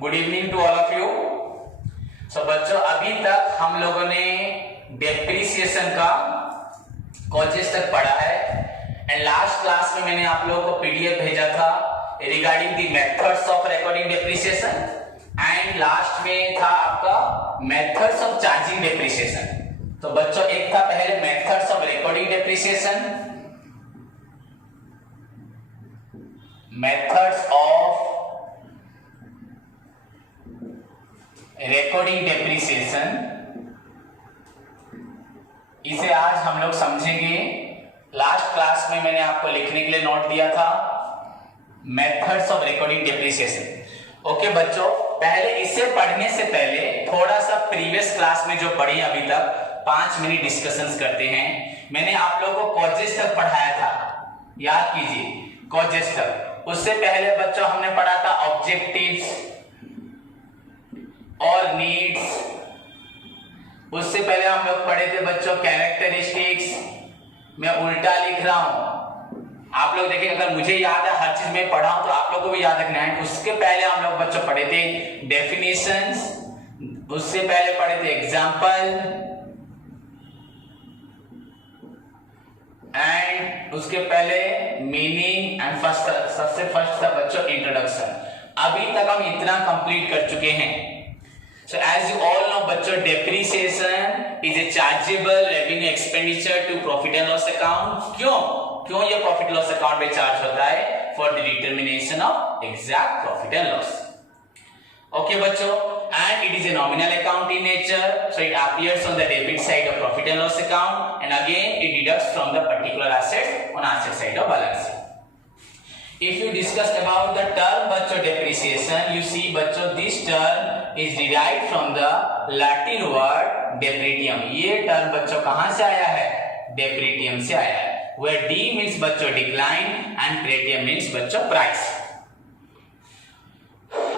Good evening to all of you. So बच्चों, अभी तक हम लोगों ने डेप्रिसिएशन का कॉजेस तक पढ़ा है एंड लास्ट क्लास में मैंने आप लोगों को पीडीएफ भेजा था regarding the methods of recording depreciation and last में था आपका मेथड्स ऑफ चार्जिंग डेप्रिसिएशन। तो बच्चों, एक था पहले methods of recording depreciation, methods of recording depreciation, इसे आज हम लोग समझेंगे। लास्ट क्लास में मैंने आपको लिखने के लिए नोट दिया था methods of recording depreciation. Okay बच्चों, पहले इसे पढ़ने से पहले थोड़ा सा प्रीवियस क्लास में जो पढ़े अभी तक 5 मिनट डिस्कशंस करते हैं। मैंने आप लोगों को कॉजेस तक पढ़ाया था, याद कीजिए कॉजेस तक। उससे पहले बच्चों हमने पढ़ा था ऑब्जेक्टिव्स और नीड्स। उससे पहले हम लोग पढ़े थे बच्चों कैरेक्टरिस्टिक्स। मैं उल्टा लिख रहा हूं, आप लोग देखिए, अगर मुझे याद है हर चीज मैं पढ़ा हूं तो आप लोगों को भी याद रखना है। उसके पहले हम लोग बच्चों पढ़े थे डेफिनेशंस, उससे पहले पढ़े थे एग्जाम्पल एंड उसके पहले मीनिंग एंड सबसे फर्स्ट था बच्चों इंट्रोडक्शन। अभी तक हम इतना कंप्लीट कर चुके हैं। So as you all know बच्चों, depreciation is a chargeable revenue expenditure to profit and loss account। क्यों ये profit loss account में चार्ज होता है? For the determination of exact profit and loss। Okay बच्चों, and it is a nominal account in nature, so it appears on the debit side of profit and loss account and again it deducts from the particular assets on asset side of balance sheet। If you discuss about the term बच्चों depreciation, you see बच्चों this term is derived from the Latin word depretium। ये term बच्चों कहां से आया है? depretium से आया है, where D means बच्चों decline and pretium means बच्चों price।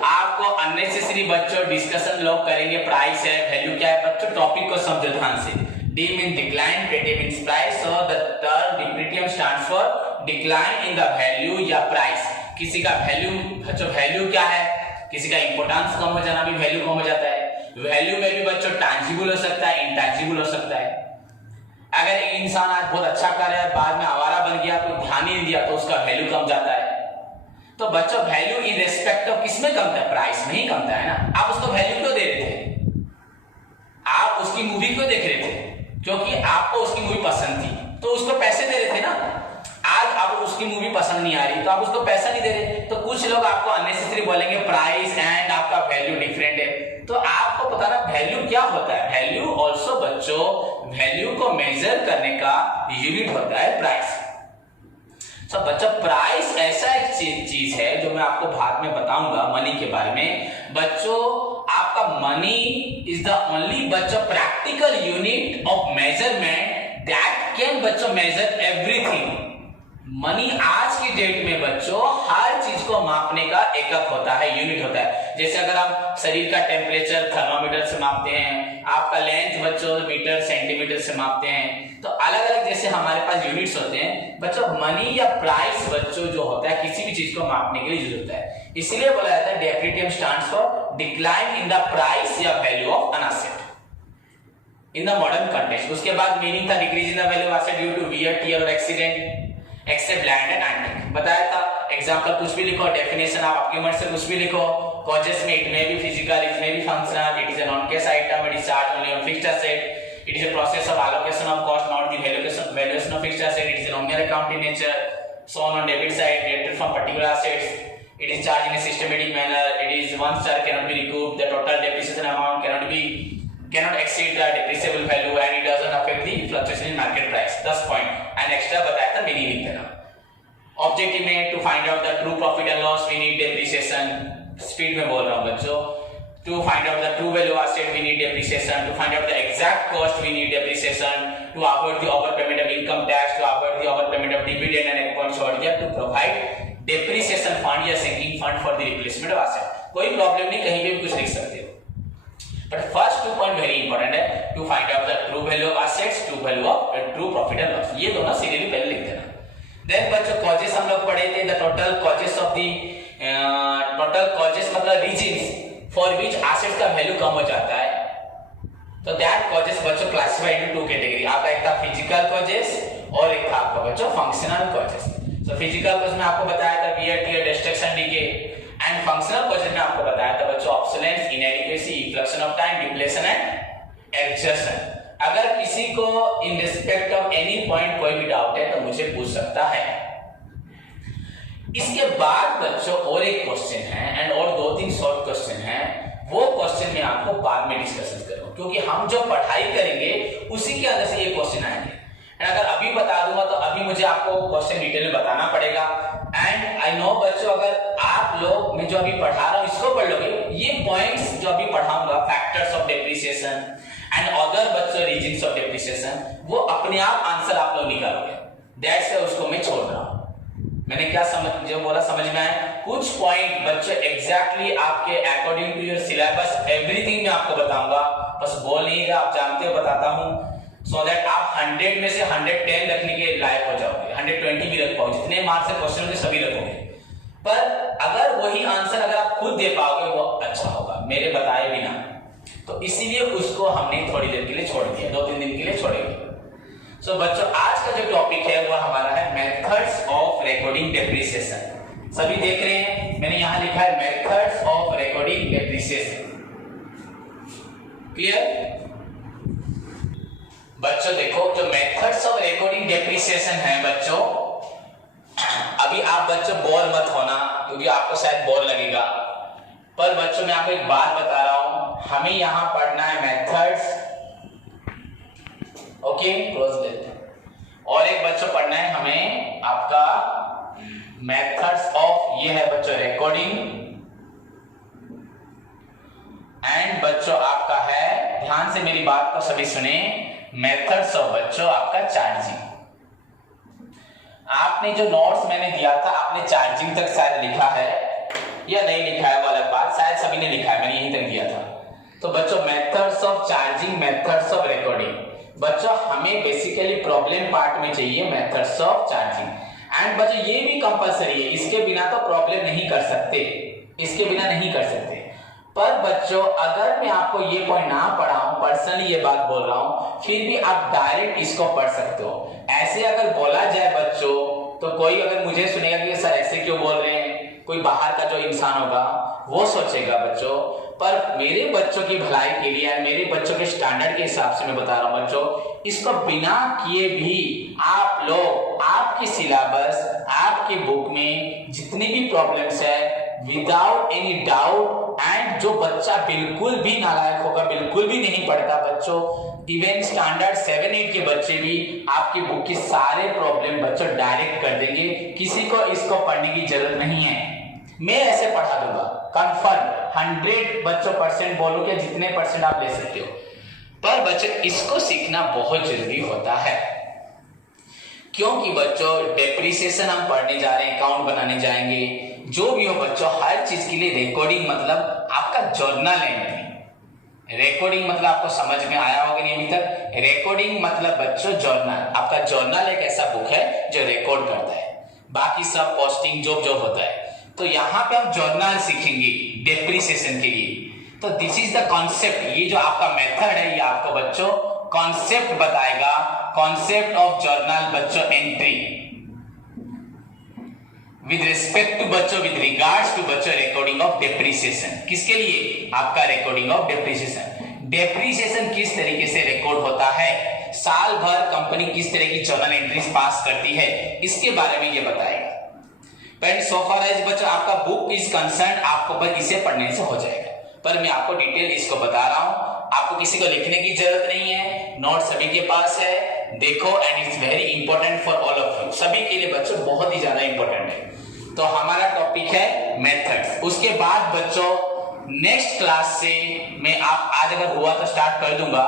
आपको अननेसेसरी बच्चों डिस्कशन लोग करेंगे, प्राइस है, वैल्यू क्या है बच्चों, टॉपिक को समझो ध्यान से। D means decline, pretium means price, so the term depretium stands for decline in the value या price। किसी का वैल्यू बच्चों, वैल्यू क्या है? किसी का इंपोर्टेंस कम हो जाना भी वैल्यू कम हो जाता है। वैल्यू में भी बच्चों टैंजिबल हो सकता है, इंटैंजिबल हो सकता है। अगर एक इंसान आज बहुत अच्छा कर रहा है, बाद में आवारा बन गया, तो ध्यान ही नहीं दिया, तो उसका वैल्यू कम जाता है। तो बच्चों, वैल्यू इन रेस्पेक्ट ऑफ किसमें कमता है? प्राइस में ही कमता है ना। आप उसको वैल्यू क्यों दे रहे थे? आप उसकी मूवी क्यों देख रहे थे? क्योंकि आपको उसकी मूवी पसंद थी, तो उसको पैसे दे रहे थे ना। आज आपको उसकी मूवी पसंद नहीं आ रही तो आप उसको पैसा नहीं दे रहे। तो कुछ लोग आपको अननेसेसरी बोलेंगे प्राइस एंड आपका वैल्यू डिफरेंट है। तो आपको पता ना वैल्यू क्या होता है? वैल्यू ऑल्सो बच्चों, वैल्यू को मेजर करने का यूनिट होता है प्राइस। तो बच्चों, प्राइस ऐसा एक चीज है जो मैं आपको बाद में बताऊंगा मनी के बारे में। बच्चों, आपका मनी इज द ओनली बच्चों practical unit of measurement that can बच्चों मेजर एवरीथिंग। मनी आज की डेट में बच्चों हर चीज को मापने का एकक होता है, यूनिट होता है। जैसे अगर हम शरीर का टेम्परेचर थर्मामीटर से मापते हैं, आपका लेंथ बच्चों मीटर सेंटीमीटर से मापते हैं, तो अलग अलग जैसे हमारे पास यूनिट्स होते हैं बच्चों। मनी या प्राइस बच्चों जो होता है किसी भी चीज को मापने के लिए यूज होता है। इसीलिए बोला जाता है depretium stands for decline in the price या value of an asset in the modern context. उसके बाद मीनिंग था decrease in the value of asset due to wear, tear और accident except land and antique बताया था। Example कुछ भी लिखो, डेफिनेशन आप आपके मन से कुछ भी लिखो। कॉजेस में it may be physical, it may be functional, it is a non cash item, it is charge only on fixed asset, it is a process of allocation of cost, not the valuation of fixed asset, it is a nominal account in nature, so on debit side related from particular assets, it is charged in a systematic manner, it is once charged cannot be recouped, the total depreciation amount cannot exceed the depreciable value and it doesn't affect the fluctuation in market price। 10 point and extra बताया था meaning लिख देना। Objective में to find out the true profit and loss we need depreciation. Speed में बोल रहा हूं बच्चों। To find out the true value of asset we need depreciation. To find out the exact cost we need depreciation. To avoid the over payment of income tax, to avoid the over payment of dividend and एक point short दिया, to provide depreciation fund या sinking fund for the replacement of asset. कोई problem नहीं, कहीं पे भी कुछ लिख सकते हो। But first 2 point very important है, to find out the true value of assets, true value of true profit and loss। ये दोनों सीरियली पहले लिख देना। Then बच्चों कॉजेस हम लोग पढ़े थे, the total causes of the total causes मतलब रीजन्स फॉर विच एसेट्स का वैल्यू कम हो जाता है, तो दैट कॉजेस बच्चों क्लासिफाइड इनटू टू कैटेगरी। आपका एक था फिजिकल कॉजेस और एक था आपका बच्चों फंक्शनल कॉजेस। तो फिजिकल कॉज में आपको बताया था wear tear destruction decay, and functional causes में आपको बताया था बच्चों obsolescence, inadequacy, inflection of time, depletion and exertion. अगर किसी को in respect of any point कोई भी डाउट है तो मुझे पूछ सकता है। इसके बाद बच्चों और एक क्वेश्चन है एंड और 2-3 शॉर्ट क्वेश्चन है, वो क्वेश्चन में आपको बाद में डिस्कशन करूं, क्योंकि हम जो पढ़ाई करेंगे उसी के अंदर से ये क्वेश्चन आएंगे। एंड अगर अभी बता दूंगा तो अभी मुझे आपको क्वेश्चन डिटेल में बताना पड़ेगा। एंड आई नो बच्चों, अगर आप लोग मैं जो अभी पढ़ा रहा हूं इसको पढ़ लोगे, ये पॉइंट्स जो अभी पढ़ाऊंगा, factors of depreciation and other बच्चों रीजंस ऑफ डेप्रिसिएशन, वो अपने आप आंसर आप लोग निकालोगे। दैट्स व्हाई उसको मैं छोड़ रहा हूं। मैंने क्या समझ जो बोला समझ में आया? कुछ पॉइंट बच्चों एग्जैक्टली आपके according to your syllabus everything मैं आपको बताऊंगा, बस बोल नहीं आप जानते हो बताता हूं, सो दैट आप 100 में से 110 रखने के लायक हो जाओगे, 120 भी रख पाओ, जितने मार्क्स से क्वेश्चन होंगे सभी रखोगे। पर अगर वही आंसर अगर आप खुद दे पाओगे वो अच्छा होगा, मेरे बताए बिना। तो इसीलिए उसको हमने थोड़ी देर के लिए छोड़ दिया, 2-3 दिन के लिए छोड़ेंगे। सो बच्चों आज का जो टॉपिक है वो हमारा है मेथड्स ऑफ रिकॉर्डिंग डेप्रिसिएशन। सभी देख रहे हैं, मैंने यहां लिखा है methods of recording depreciation. Clear बच्चों? देखो जो मेथड्स ऑफ रिकॉर्डिंग डेप्रिसिएशन है बच्चों, अभी आप बच्चों बोर मत होना, क्योंकि आपको शायद बोर लगेगा, पर बच्चों मैं आपको एक बात बता रहा हूं, हमें यहां पढ़ना है मेथड्स, ओके क्लोज लेते हैं, और एक बच्चों पढ़ना है हमें आपका मेथड्स ऑफ, ये है बच्चों रिकॉर्डिंग, एंड बच्चों आपका है, ध्यान से मेरी बात को सभी सुने, मेथड्स ऑफ बच्चों आपका चार्जिंग। आपने जो नोट्स मैंने दिया था आपने चार्जिंग तक शायद लिखा है या नहीं लिखा है वो अलग बात, शायद सभी ने लिखा है, मैंने यहीं तक दिया था। तो बच्चों methods of charging, methods of recording, बच्चों हमें बेसिकली प्रॉब्लम पार्ट में चाहिए मेथड्स ऑफ चार्जिंग। एंड बच्चों ये भी कंपलसरी है, इसके बिना तो प्रॉब्लम नहीं कर सकते, इसके बिना नहीं कर सकते। पर बच्चों अगर मैं आपको ये पॉइंट ना पढ़ाऊं, पर्सनली ये बात बोल रहा हूं, फिर भी आप डायरेक्ट इसको पढ़ सकते हो। ऐसे अगर बोला जाए बच्चों, तो कोई अगर मुझे सुनेगा कि सर ऐसे क्यों बोल रहे हैं, कोई बाहर का जो इंसान होगा वो सोचेगा बच्चों, पर मेरे बच्चों की भलाई के लिए, मेरे बच्चों के स्टैंडर्ड के हिसाब से मैं बता रहा हूं बच्चों, इसको बिना किए भी आप लोग आपकी सिलेबस, आपकी बुक में जितनी भी प्रॉब्लम्स है, विदाउट एनी डाउट, एंड जो बच्चा बिल्कुल भी नालायक होगा, बिल्कुल भी नहीं पढ़ता बच्चों, इवन स्टैंडर्ड 7-8 के बच्चे भी आपकी बुक की सारे प्रॉब्लम बच्चों डायरेक्ट कर देंगे, किसी को इसको पढ़ने की जरूरत नहीं है, मैं ऐसे पढ़ा दूंगा कंफर्म 100 बच्चों % बोलूं कि जितने % आप ले सकते हो। पर बच्चों इसको सीखना बहुत जरूरी होता है, क्योंकि बच्चों डेप्रिसिएशन हम पढ़ने जा रहे हैं, अकाउंट बनाने जाएंगे, जो भी हो बच्चों हर चीज के लिए रिकॉर्डिंग मतलब आपका जर्नल एंट्री। रिकॉर्डिंग मतलब आपको समझ में आया होगा नहीं अभी तक? रिकॉर्डिंग मतलब बच्चों जर्नल, आपका जर्नल एक ऐसा बुक है जो रिकॉर्ड करता है, बाकी सब पोस्टिंग जो होता है। तो यहाँ पे हम जर्नल सीखेंगे डेप्रिसिएशन के लिए। तो दिस इज द कॉन्सेप्ट, ये जो आपका मेथड है ये आपको बच्चों कॉन्सेप्ट बताएगा, कॉन्सेप्ट ऑफ जर्नल बच्चों एंट्री विद रिस्पेक्ट टू बच्चों, विद रिगार्ड्स टू बच्चों रिकॉर्डिंग ऑफ डेप्रिसिएशन। किसके लिए? आपका रिकॉर्डिंग ऑफ डेप्रिसिएशन। डेप्रिसिएशन किस तरीके से रिकॉर्ड होता है, साल भर कंपनी किस तरह की जर्नल एंट्रीज पास करती है, इसके बारे में ये बताएगा। पर सो फार एज बच्चों आपका बुक इज कंसर्न, आपको बस इसे पढ़ने से हो जाएगा, पर मैं आपको डिटेल इसको बता रहा हूं, आपको किसी को लिखने की जरूरत नहीं है, नोट सभी के पास है, देखो, and it's very important for all of you, सभी के लिए बच्चों बहुत ही ज्यादा इंपॉर्टेंट है। तो हमारा टॉपिक है मेथड्स। उसके बाद बच्चों नेक्स्ट क्लास से मैं आप आज अगर हुआ तो स्टार्ट कर दूंगा,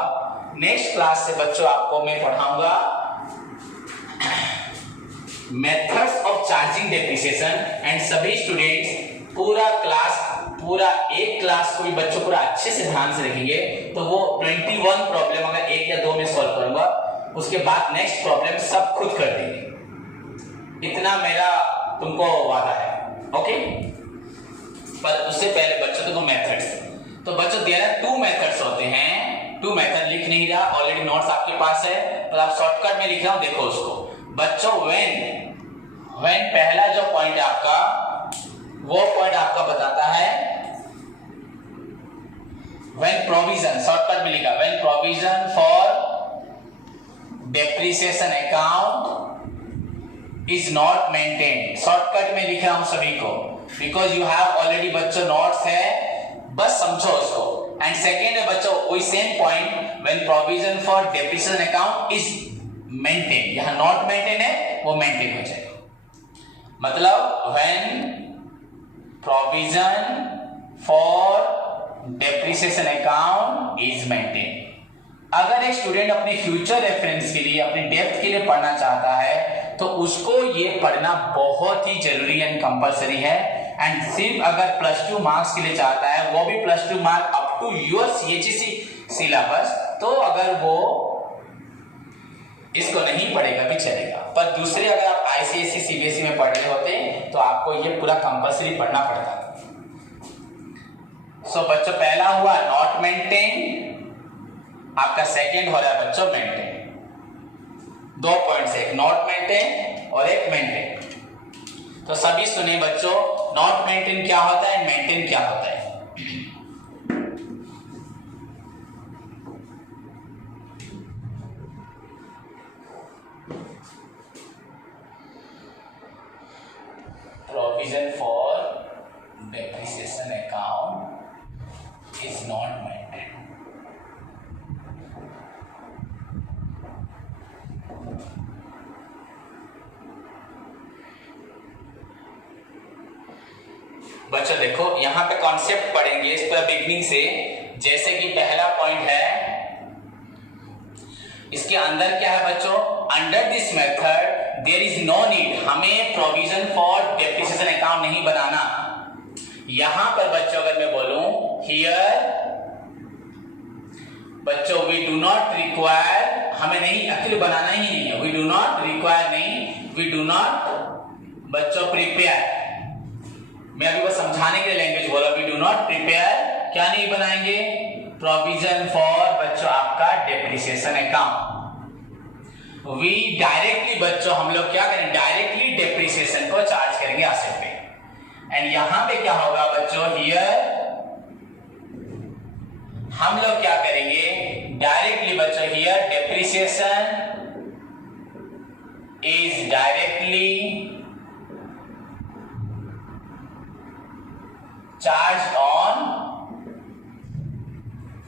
नेक्स्ट क्लास से बच्चों आपको मैं पढ़ाऊंगा methods of charging depreciation. And सभी स्टूडेंट्स पूरा क्लास, पूरा एक क्लास को भी बच्चों पूरा अच्छे से ध्यान से रखेंगे, तो वो 21 प्रॉब्लम अगर 1 या 2 में सॉल्व करूंगा, उसके बाद नेक्स्ट प्रॉब्लम सब खुद कर देंगे, इतना मेरा तुमको वादा है, ओके। पर उससे पहले बच्चों देखो methods, there are two methods होते हैं, टू मेथड लिख नहीं रहा, ऑलरेडी नोट्स आपके पास है, पर आप शॉर्टकट में लिख रहा हूं, देखो उसको बच्चों। व्हेन पहला जो पॉइंट है आपका, वो पॉइंट आपका बताता है व्हेन प्रोविजन, शॉर्टकट में लिखा when provision for depreciation account is not maintained. Shortcut में लिख रहा हूं सभी को, बिकॉज यू हैव ऑलरेडी बच्चों नोट्स है, बस समझो उसको। एंड सेकेंड है बच्चों वही same point, when provision for depreciation account is maintain, यहां नॉट मेंटेन है वो मेंटेन हो जाएगा। मतलब when provision for depreciation account is maintain. अगर एक स्टूडेंट अपने फ्यूचर रेफरेंस के लिए, अपने डेप्थ के लिए पढ़ना चाहता है, तो उसको ये पढ़ना बहुत ही जरूरी एंड कंपलसरी है। एंड सिर्फ अगर +2 मार्क्स के लिए चाहता है, वो भी +2 mark up to your CHEC syllabus, तो अगर वो इसको नहीं पढ़ेगा भी चलेगा। पर दूसरे अगर आप ICSE CBSE में पढ़ रहे होते तो आपको ये पूरा कंपलसरी पढ़ना पड़ता। सो बच्चों पहला हुआ नॉट मेंटेन, आपका सेकेंड हो रहा है बच्चों मेंटेन। 2 पॉइंट्स, एक नॉट मेंटेन और एक मेंटेन। तो सभी सुने बच्चों, नॉट मेंटेन क्या होता है, मेंटेन क्या होता है। Provision for depreciation account is not maintain. बच्चों देखो यहां पे कॉन्सेप्ट पढ़ेंगे इस पर बिगनिंग से। जैसे कि पहला पॉइंट है, इसके अंदर क्या है बच्चों, under this method there is no need, हमें प्रोविजन फॉर डेप्रिसिएशन अकाउंट नहीं बनाना। यहां पर बच्चों अगर मैं बोलूं हियर बच्चों वी डू नॉट रिक्वायर, हमें नहीं एक्चुअली बनाना ही नहीं है, वी डू नॉट रिक्वायर नहीं, वी डू नॉट बच्चों प्रिपेयर। मैं अभी बस समझाने के लिए लैंग्वेज बोला, वी डू नॉट प्रिपेयर, क्या नहीं बनाएंगे, प्रोविजन फॉर बच्चों आपका डेप्रिसिएशन अकाउंट। वी डायरेक्टली बच्चों हम लोग क्या करें, डायरेक्टली डेप्रिसिएशन को चार्ज करेंगे एसेट पे। एंड यहां पे क्या होगा बच्चों, हियर हम लोग क्या करेंगे, डायरेक्टली बच्चों here depreciation is directly charge on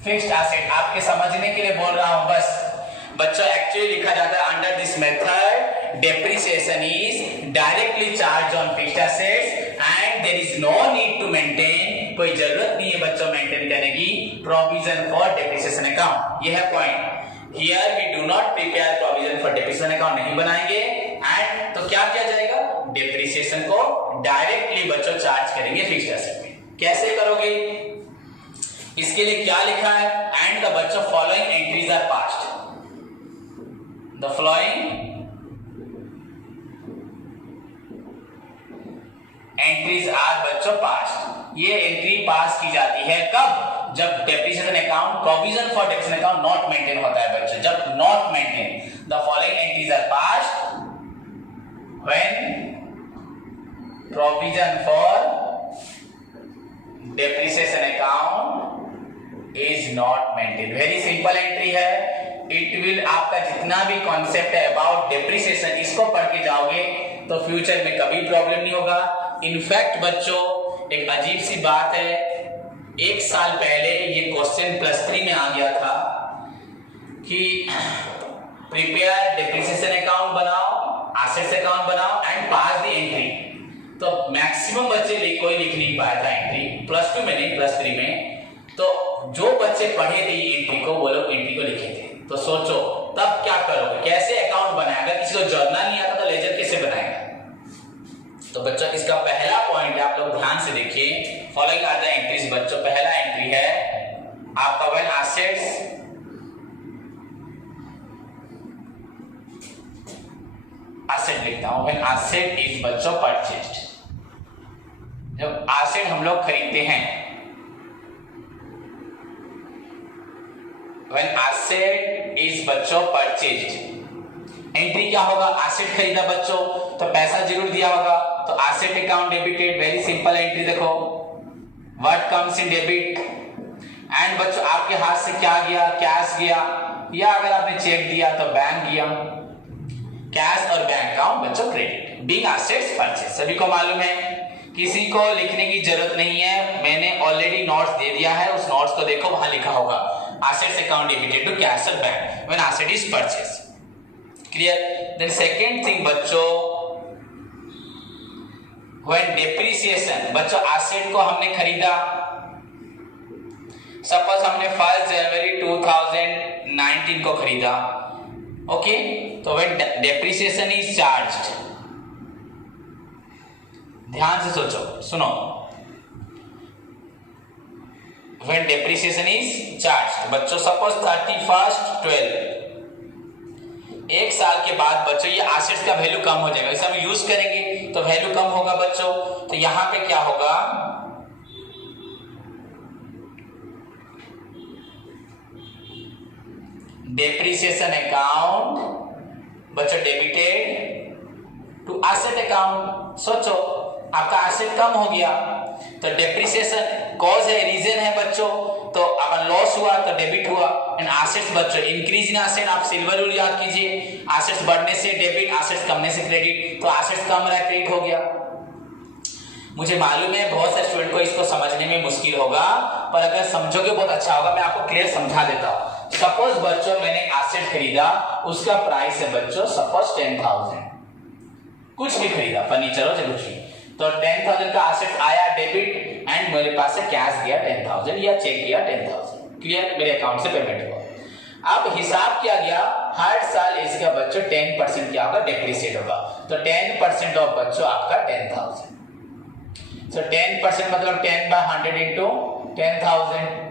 fixed asset. आपके समझने के लिए बोल रहा हूं बस बच्चों, एक्चुअली लिखा जाता है under this method depreciation is directly charge on fixed assets and there is no need to maintain, कोई जरूरत नहीं है बच्चों मेंटेन करने की प्रोविजन फॉर डेप्रिसिएशन अकाउंट। यह है point, here we do not prepare provision for depreciation account, नहीं बनाएंगे। एंड तो क्या किया जाएगा, डेप्रिसिएशन को डायरेक्टली बच्चों चार्ज करेंगे फिक्स्ड एसेट में। कैसे करोगे, इसके लिए क्या लिखा है, एंड द बच्चों following entries are passed, the following entries are बच्चों पास्ड। ये एंट्री पास की जाती है कब, जब depreciation account, provision for depreciation account not maintain होता है बच्चों, जब not maintain. The following entries are passed when provision for depreciation account is not maintain. Very simple entry है। इट विल, आपका जितना भी कॉन्सेप्ट है अबाउट डेप्रिसिएशन, इसको पढ़ के जाओगे तो फ्यूचर में कभी प्रॉब्लम नहीं होगा। इनफैक्ट बच्चों एक अजीब सी बात है, 1 साल पहले ये क्वेश्चन +3 में आ गया था कि प्रिपेयर डेप्रिसिएशन अकाउंट बनाओ, एसेट्स अकाउंट बनाओ एंड पास द एंट्री। तो मैक्सिमम बच्चे कोई लिख नहीं पाया था एंट्री, +2 में नहीं +3 में। तो जो बच्चे पढ़े थे ये एंट्री को, वो लोग एंट्री को लिखे थे। तो सोचो तब क्या करोगे, कैसे अकाउंट बनाएगा, किसी को जर्नल नहीं आता तो लेजर कैसे बनाएगा। तो बच्चों इसका पहला पॉइंट आप लोग ध्यान से देखिए, फॉलोइंग आर द एंट्रीज। बच्चों पहला एंट्री है आपका व्हेन एसेट्स एसेट लिखता हूं, व्हेन एसेट इज बच्चों परचेज्ड, जब एसेट हम लोग खरीदते हैं व्हेन एसेट इज बच्चों परचेज्ड, एंट्री क्या होगा, एसेट खरीदा बच्चों तो पैसा जरूर दिया होगा, तो asset account debited, very simple entry. देखो what comes in debit, and बच्चों आपके हाथ से क्या गया, कैश गया, या अगर आपने चेक दिया तो बैंक गया। कैश और बैंक अकाउंट बच्चों क्रेडिट, बीइंग एसेट्स परचेज। सभी को मालूम है, किसी को लिखने की जरूरत नहीं है, मैंने ऑलरेडी नोट्स दे दिया है, उस नोट्स को देखो, वहां लिखा होगा assets account debited to cash और bank when asset is purchase. Clear. Then second thing बच्चों, व्हेन डेप्रिसिएशन, बच्चों एसेट को हमने खरीदा, सपोज हमने 1 जनवरी 2019 को खरीदा, ओके, तो व्हेन डेप्रिसिएशन इज चार्ज्ड, ध्यान से सोचो, सुनो, व्हेन डेप्रिसिएशन इज चार्ज्ड बच्चों, सपोज 31/12, एक साल के बाद बच्चों ये एसेट्स का वैल्यू कम हो जाएगा, इसे हम यूज करेंगे तो वैल्यू कम होगा बच्चों, तो यहां पे क्या होगा, डेप्रिसिएशन अकाउंट बच्चों डेबिटेड टू एसेट अकाउंट। सोचो आपका एसेट कम हो गया तो डेप्रिसिएशन कॉज है, रीजन है बच्चों, तो अगर लॉस हुआ तो डेबिट हुआ, एंड एसेट्स बच्चों इंक्रीज इन एसेट, आप सिल्वर रूल याद कीजिए, एसेट्स बढ़ने से डेबिट, एसेट्स कमने से क्रेडिट, तो एसेट्स कम रहा क्रेडिट हो गया। मुझे मालूम है बहुत सारे स्टूडेंट को इसको समझने में मुश्किल होगा, पर अगर समझोगे बहुत अच्छा होगा, मैं आपको क्लियर समझा देता हूं। सपोज बच्चों मैंने एसेट खरीदा, उसका प्राइस है बच्चों सपोज 10,000, कुछ भी खरीदा, फर्नीचर हो चाहे कुछ भी, तो 10,000 का एसेट आया डेबिट, एंड मेरे पास से कैश गया 10,000 या चेक गया 10,000, क्लियर, मेरे अकाउंट से पेमेंट हुआ। अब हिसाब किया गया, हर साल इसका बच्चों 10% क्या होगा, डेप्रिसिएट होगा, तो 10% ऑफ बच्चों आपका 10,000, तो 10% मतलब 10/100 इंटू 10,000,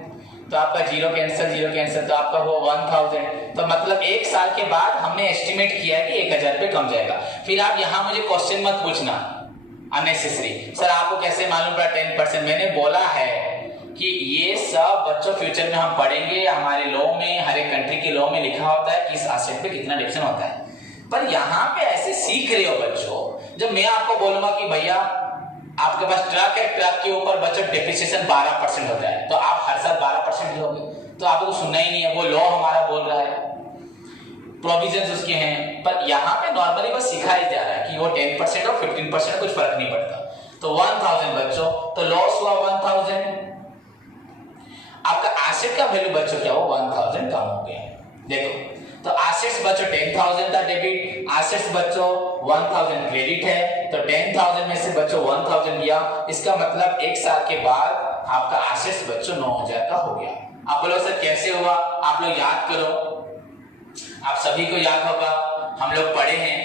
तो आपका जीरो कैंसिल, तो आपका वो 1,000, तो मतलब एक साल के बाद हमने एस्टिमेट किया कि 1,000 रुपये कम जाएगा। फिर आप यहाँ मुझे क्वेश्चन मत पूछना अननेसेसरी, सर आपको कैसे मालूम पड़ा 10%, मैंने बोला है कि ये सब बच्चों फ्यूचर में हम पढ़ेंगे, हमारे लॉ में, हर एक कंट्री के लॉ में लिखा होता है कि इस एसेट पे कितना डिडक्शन होता है, पर यहाँ पे ऐसे सीख रहे हो बच्चों, जब मैं आपको बोलूंगा कि भैया आपके पास ट्रक है, ट्रक के ऊपर बच्चों डेप्रिसिएशन 12% होता है, तो आप हर साल 12% लोगे, तो आपको सुनना ही नहीं है, वो लॉ हमारा बोल रहा है, प्रोविजंस उसके हैं, पर यहाँ पे नॉर्मली बस सिखाया जा रहा है कि वो 10% और 15% कुछ फर्क नहीं पड़ता। तो 1,000 बच्चों, तो लॉस हुआ 1,000, आपका एसेट का वैल्यू बच्चों क्या हुआ, 1,000 कम हो गया। देखो तो एसेट्स बच्चों 10,000 था डेबिट, एसेट्स बच्चों 1,000 क्रेडिट है, तो 10,000 में से बच्चों 1,000 गया, इसका मतलब एक साल के बाद आपका एसेट्स बच्चों 9,000 का हो गया। आप बोलो सर कैसे हुआ, आप लोग याद करो, आप सभी को याद होगा, हम लोग पढ़े हैं,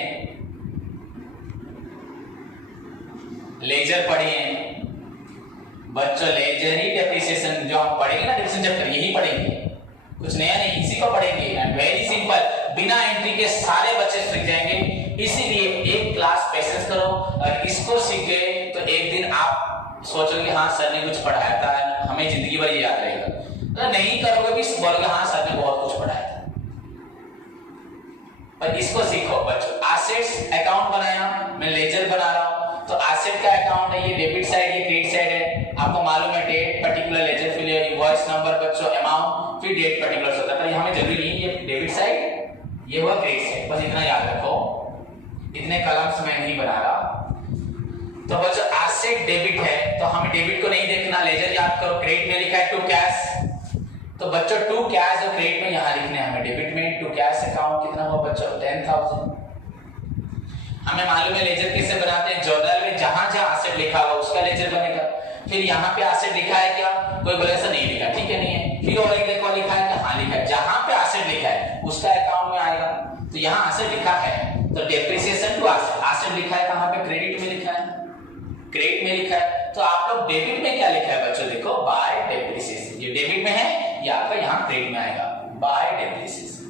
लेजर पढ़े हैं बच्चों, लेजर ही डेप्रिसिएशन जो हम पढ़ेंगे ना, डेप्रिसिएशन चैप्टर यही पढ़ेंगे, कुछ नया नहीं, इसी को पढ़ेंगे, एंड वेरी सिंपल, बिना एंट्री के सारे बच्चे सीख जाएंगे। इसीलिए एक क्लास पेशेंस करो, और इसको सीख गए तो एक दिन आप सोचोगे हाँ सर ने कुछ पढ़ाया था, हमें जिंदगी भर याद रहेगा, तो नहीं करोगे भी बोलोगे हाँ सर ने बहुत कुछ पढ़ाया था, पर इसको सीखो बच्चों। एसेट्स अकाउंट बनाया, मैं लेजर बना रहा हूं, तो एसेट का अकाउंट है, ये डेबिट साइड, ये क्रेडिट साइड है, आपको मालूम है डेट पर्टिकुलर, लेजर फिर इनवॉइस नंबर बच्चों, अमाउंट, फिर डेट पर्टिकुलर होता है, पर हमें जरूरी नहीं, ये डेबिट साइड, ये हुआ क्रेडिट साइड, बस इतना याद रखो, इतने कलम्स मैं नहीं बना रहा। तो बच्चों एसेट डेबिट है, तो हमें डेबिट को नहीं देखना, लेजर याद करो, क्रेडिट में लिखा है टू कैश, तो बच्चों टू कैश और क्रेडिट में यहां लिखने हैं हमें, डेबिट में टू कैश अकाउंट कितना हुआ बच्चों 10,000। हमें मालूम है लेजर कैसे बनाते हैं, जर्नल में जहां जहां एसेट लिखा हुआ उसका लेजर बनेगा। फिर यहाँ पे एसेट लिखा है क्या, कोई बोले ऐसा नहीं लिखा, ठीक है नहीं है, फिर और एक देखो लिखा है, हाँ लिखा है, जहां पे एसेट लिखा है उसका अकाउंट में आएगा, तो यहाँ एसेट लिखा है तो डेप्रिसिएशन टू एसेट, एसेट लिखा है कहां पे, क्रेडिट में लिखा है, क्रेडिट में लिखा है, तो आप लोग डेबिट में क्या लिखा है बच्चों, देखो बाय डेप्रिसिएशन, ये डेबिट में है, ये आपका यहाँ क्रेडिट में आएगा बाय डेप्रिसिएशन।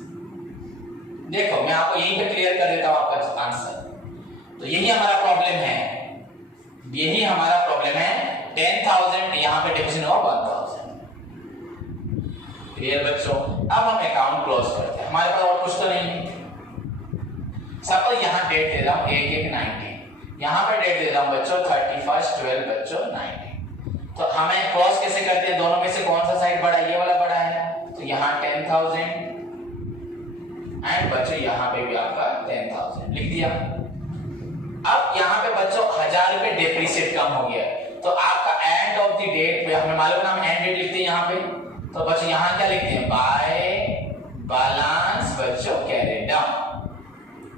देखो मैं आपको यहीं पे क्लियर कर देता हूं आपका आंसर, तो यही हमारा प्रॉब्लम है, यही हमारा प्रॉब्लम है, 10,000 यहाँ पे डेप्रिसिएशन हुआ 1,000, क्लियर बच्चों? अब हम अकाउंट क्लोज करते हैं, हमारे पास और कुछ तो नहीं है। सपोज यहाँ डेट दे रहा हूँ 1/1/19, यहाँ पे डेट दे रहा हूँ बच्चों 31/12 बच्चों 19। तो हमें क्रॉस कैसे करते हैं, दोनों में से कौन सा साइड बड़ा है? ये वाला बड़ा है, तो यहाँ 10,000 एंड बच्चों यहाँ पे भी आपका 10,000 लिख दिया। अब यहाँ पे बच्चों 1000 रुपए डेप्रिसिएट कम हो गया, तो आपका एंड ऑफ द डेट पे हमें मालूम है हम एंड डेट लिखते हैं यहाँ पे, तो बच्चों यहाँ क्या लिखते हैं? बाय बैलेंस बच्चों कैरी डाउन।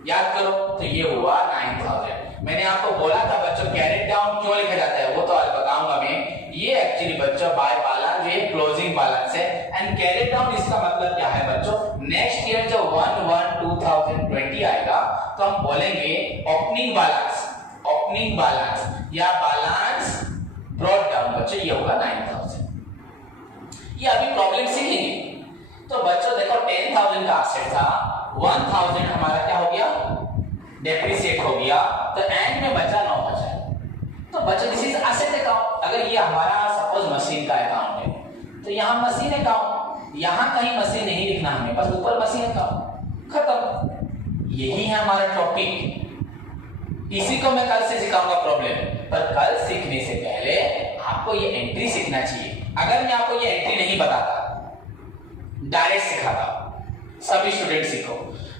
याद करो, तो ये हुआ 9,000। मैंने आपको बोला था बच्चों कैरी डाउन क्यों लिखा जाता है, वो तो आज बताऊंगा मैं। ये एक्चुअली बच्चों बाय बैलेंस ये क्लोजिंग बैलेंस है, एंड कैरी डाउन इसका मतलब क्या है बच्चों? नेक्स्ट ईयर जब 1/1/2020 आएगा तो हम बोलेंगे ओपनिंग बैलेंस या बैलेंस ब्रॉट डाउन बच्चों, ये होगा 9,000। ये अभी प्रॉब्लम सीखेंगे। तो बच्चों देखो 10,000 का एसेट था, 1,000 हमारा क्या हो गया? डेप्रिसिएट हो गया, तो एंड में बचा 9,000। तो बच्चों दिस इज एसेट अकाउंट। अगर ये हमारा सपोज मशीन का अकाउंट है, तो यहाँ मशीन अकाउंट, यहाँ कहीं मशीन नहीं लिखना हमें, बस ऊपर मशीन अकाउंट, खत्म। यही है हमारा टॉपिक। इसी को मैं कल से सिखाऊंगा प्रॉब्लम, पर कल सीखने से पहले आपको ये एंट्री सीखना चाहिए। अगर मैं आपको ये एंट्री नहीं बताता, डायरेक्ट सिखाता, सभी स्टूडेंट सीखो।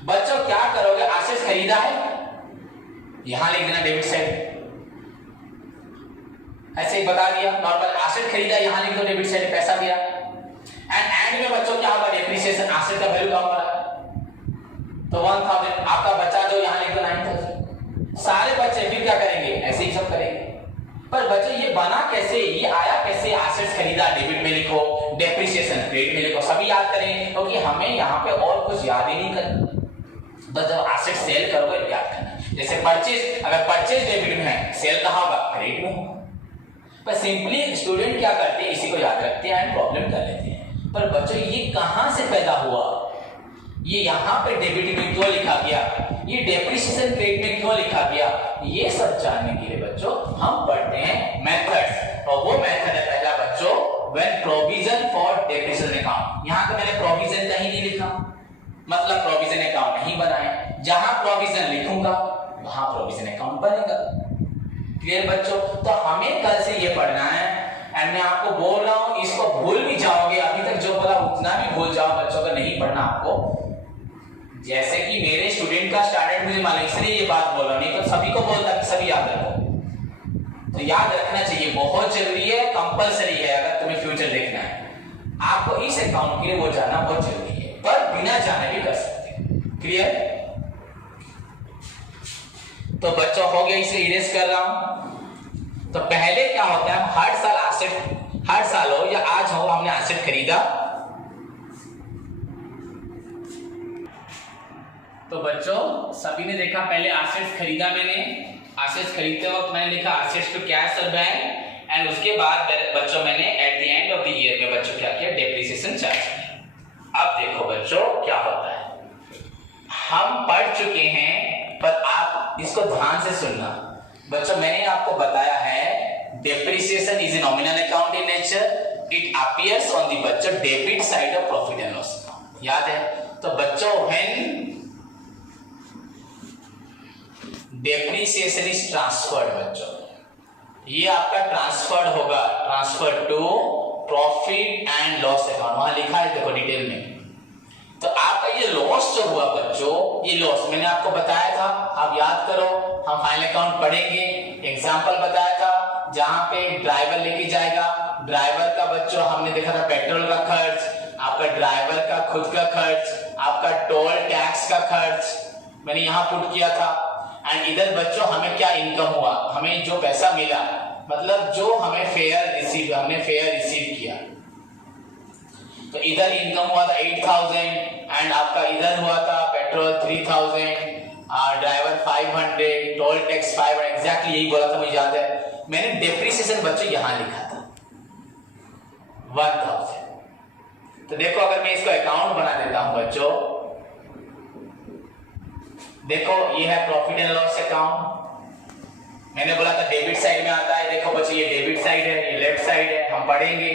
बच्चों क्या करोगे? एसेट्स खरीदा है, यहां लिख देना डेबिट साइड, ऐसे ही बता दिया। नॉर्मल एसेट खरीदा, यहां लिख दो डेबिट साइड, पैसा दिया। एंड में बच्चों क्या होगा? डेप्रिसिएशन, एसेट का वैल्यू कम हो रहा है, तो 1,000 आपका बचा जो यहां लिख दो 9,000। सारे बच्चे फिर क्या करेंगे? ऐसे ही सब करेंगे। पर बच्चों ये बना कैसे, ये आया कैसे? एसेट्स खरीदा डेबिट में लिखो, डेप्रिसिएशन क्रेडिट में लिखो, सभी याद करें, क्योंकि हमें यहाँ पे और कुछ याद ही नहीं करना, बस जब एसेट सेल करोगे याद करना। जैसे परचेज, अगर परचेज डेबिट में है, सेल कहाँ होगा? क्रेडिट में होगा। पर सिंपली स्टूडेंट क्या करते हैं, इसी को याद रखते हैं एंड प्रॉब्लम कर लेते हैं। पर बच्चों ये कहां से पैदा हुआ, ये यहाँ पे डेबिट में क्यों लिखा गया, ये डेप्रिसिएशन क्रेडिट में क्यों लिखा गया, ये सब जानने के लिए बच्चों हम पढ़ते हैं मेथड्स। और वो मेथड है पहला बच्चों when provision for depreciation account. यहाँ तो मैंने प्रोविजन कहीं नहीं लिखा, मतलब प्रोविजन अकाउंट नहीं बनाए। जहां प्रोविजन लिखूंगा वहां प्रोविजन अकाउंट बनेगा। क्लियर बच्चों? तो हमें कल से ये पढ़ना है, एंड मैं आपको बोल रहा हूं इसको भूल भी जाओगे, अभी तक जो बोला उतना भी भूल जाओ बच्चों, का नहीं पढ़ना आपको। जैसे कि मेरे स्टूडेंट का स्टैंडर्ड मुझे मालूम, इसलिए ये बात बोल रहा, नहीं तो सभी को बोलता कि सभी याद रखो। तो याद रखना चाहिए, बहुत जरूरी है, कंपलसरी है। अगर तुम्हें फ्यूचर देखना है, आपको इस अकाउंट के लिए वो जानना बहुत जरूरी है, पर बिना जाने भी कर सकते हैं। क्लियर? तो बच्चों हो गया, इसे इरेज कर रहा हूं। तो पहले क्या होता है, हर साल एसेट, हर साल हो या आज हो, हमने एसेट खरीदा। तो बच्चों सभी ने देखा, पहले एसेट्स खरीदा मैंने, एसेट्स खरीदते वक्त मैंने लिखा एसेट्स टू कैश और बैंक, एंड उसके बाद बच्चों मैंने at the end of the year में बच्चों क्या किया? डेप्रिसिएशन चार्ज किया। अब देखो बच्चों क्या होता है, हम पढ़ चुके हैं, पर आप इसको ध्यान से सुनना। बच्चों मैंने आपको बताया है depreciation is a nominal account in nature, it appears on the बच्चों debit side of profit and loss account. याद है? तो बच्चों व्हेन डेप्रिसिएशन इज ट्रांसफर्ड, बच्चों ये आपका ट्रांसफर्ड होगा, transfer to profit and loss account, वहां लिखा है देखो डिटेल में। तो आपका ये लॉस जो हुआ बच्चों, ये लॉस मैंने आपको बताया था, आप याद करो, हम फाइनल अकाउंट पढ़ेंगे। एग्जांपल बताया था जहां पे ड्राइवर लेके जाएगा, ड्राइवर का बच्चों हमने देखा था पेट्रोल का खर्च, आपका ड्राइवर का खुद का खर्च, आपका टोल टैक्स का खर्च मैंने यहां पुट किया था। एंड इधर बच्चों हमें क्या इनकम हुआ, हमें जो पैसा मिला, मतलब जो हमें फेयर रिसीव, हमने फेयर रिसीव किया। तो इधर इनकम हुआ था 8,000 एंड आपका इधर हुआ था petrol 3,000, driver 500, toll tax 500, exactly यही बोला था, मुझे याद है। मैंने डेप्रिसिएशन बच्चों यहां लिखा था 1,000। तो देखो अगर मैं इसको अकाउंट बना देता हूं बच्चों, देखो ये है प्रॉफिट एंड लॉस अकाउंट, मैंने बोला था डेबिट साइड में आता है। देखो बच्चों ये डेबिट साइड है, ये लेफ्ट साइड है, हम पढ़ेंगे।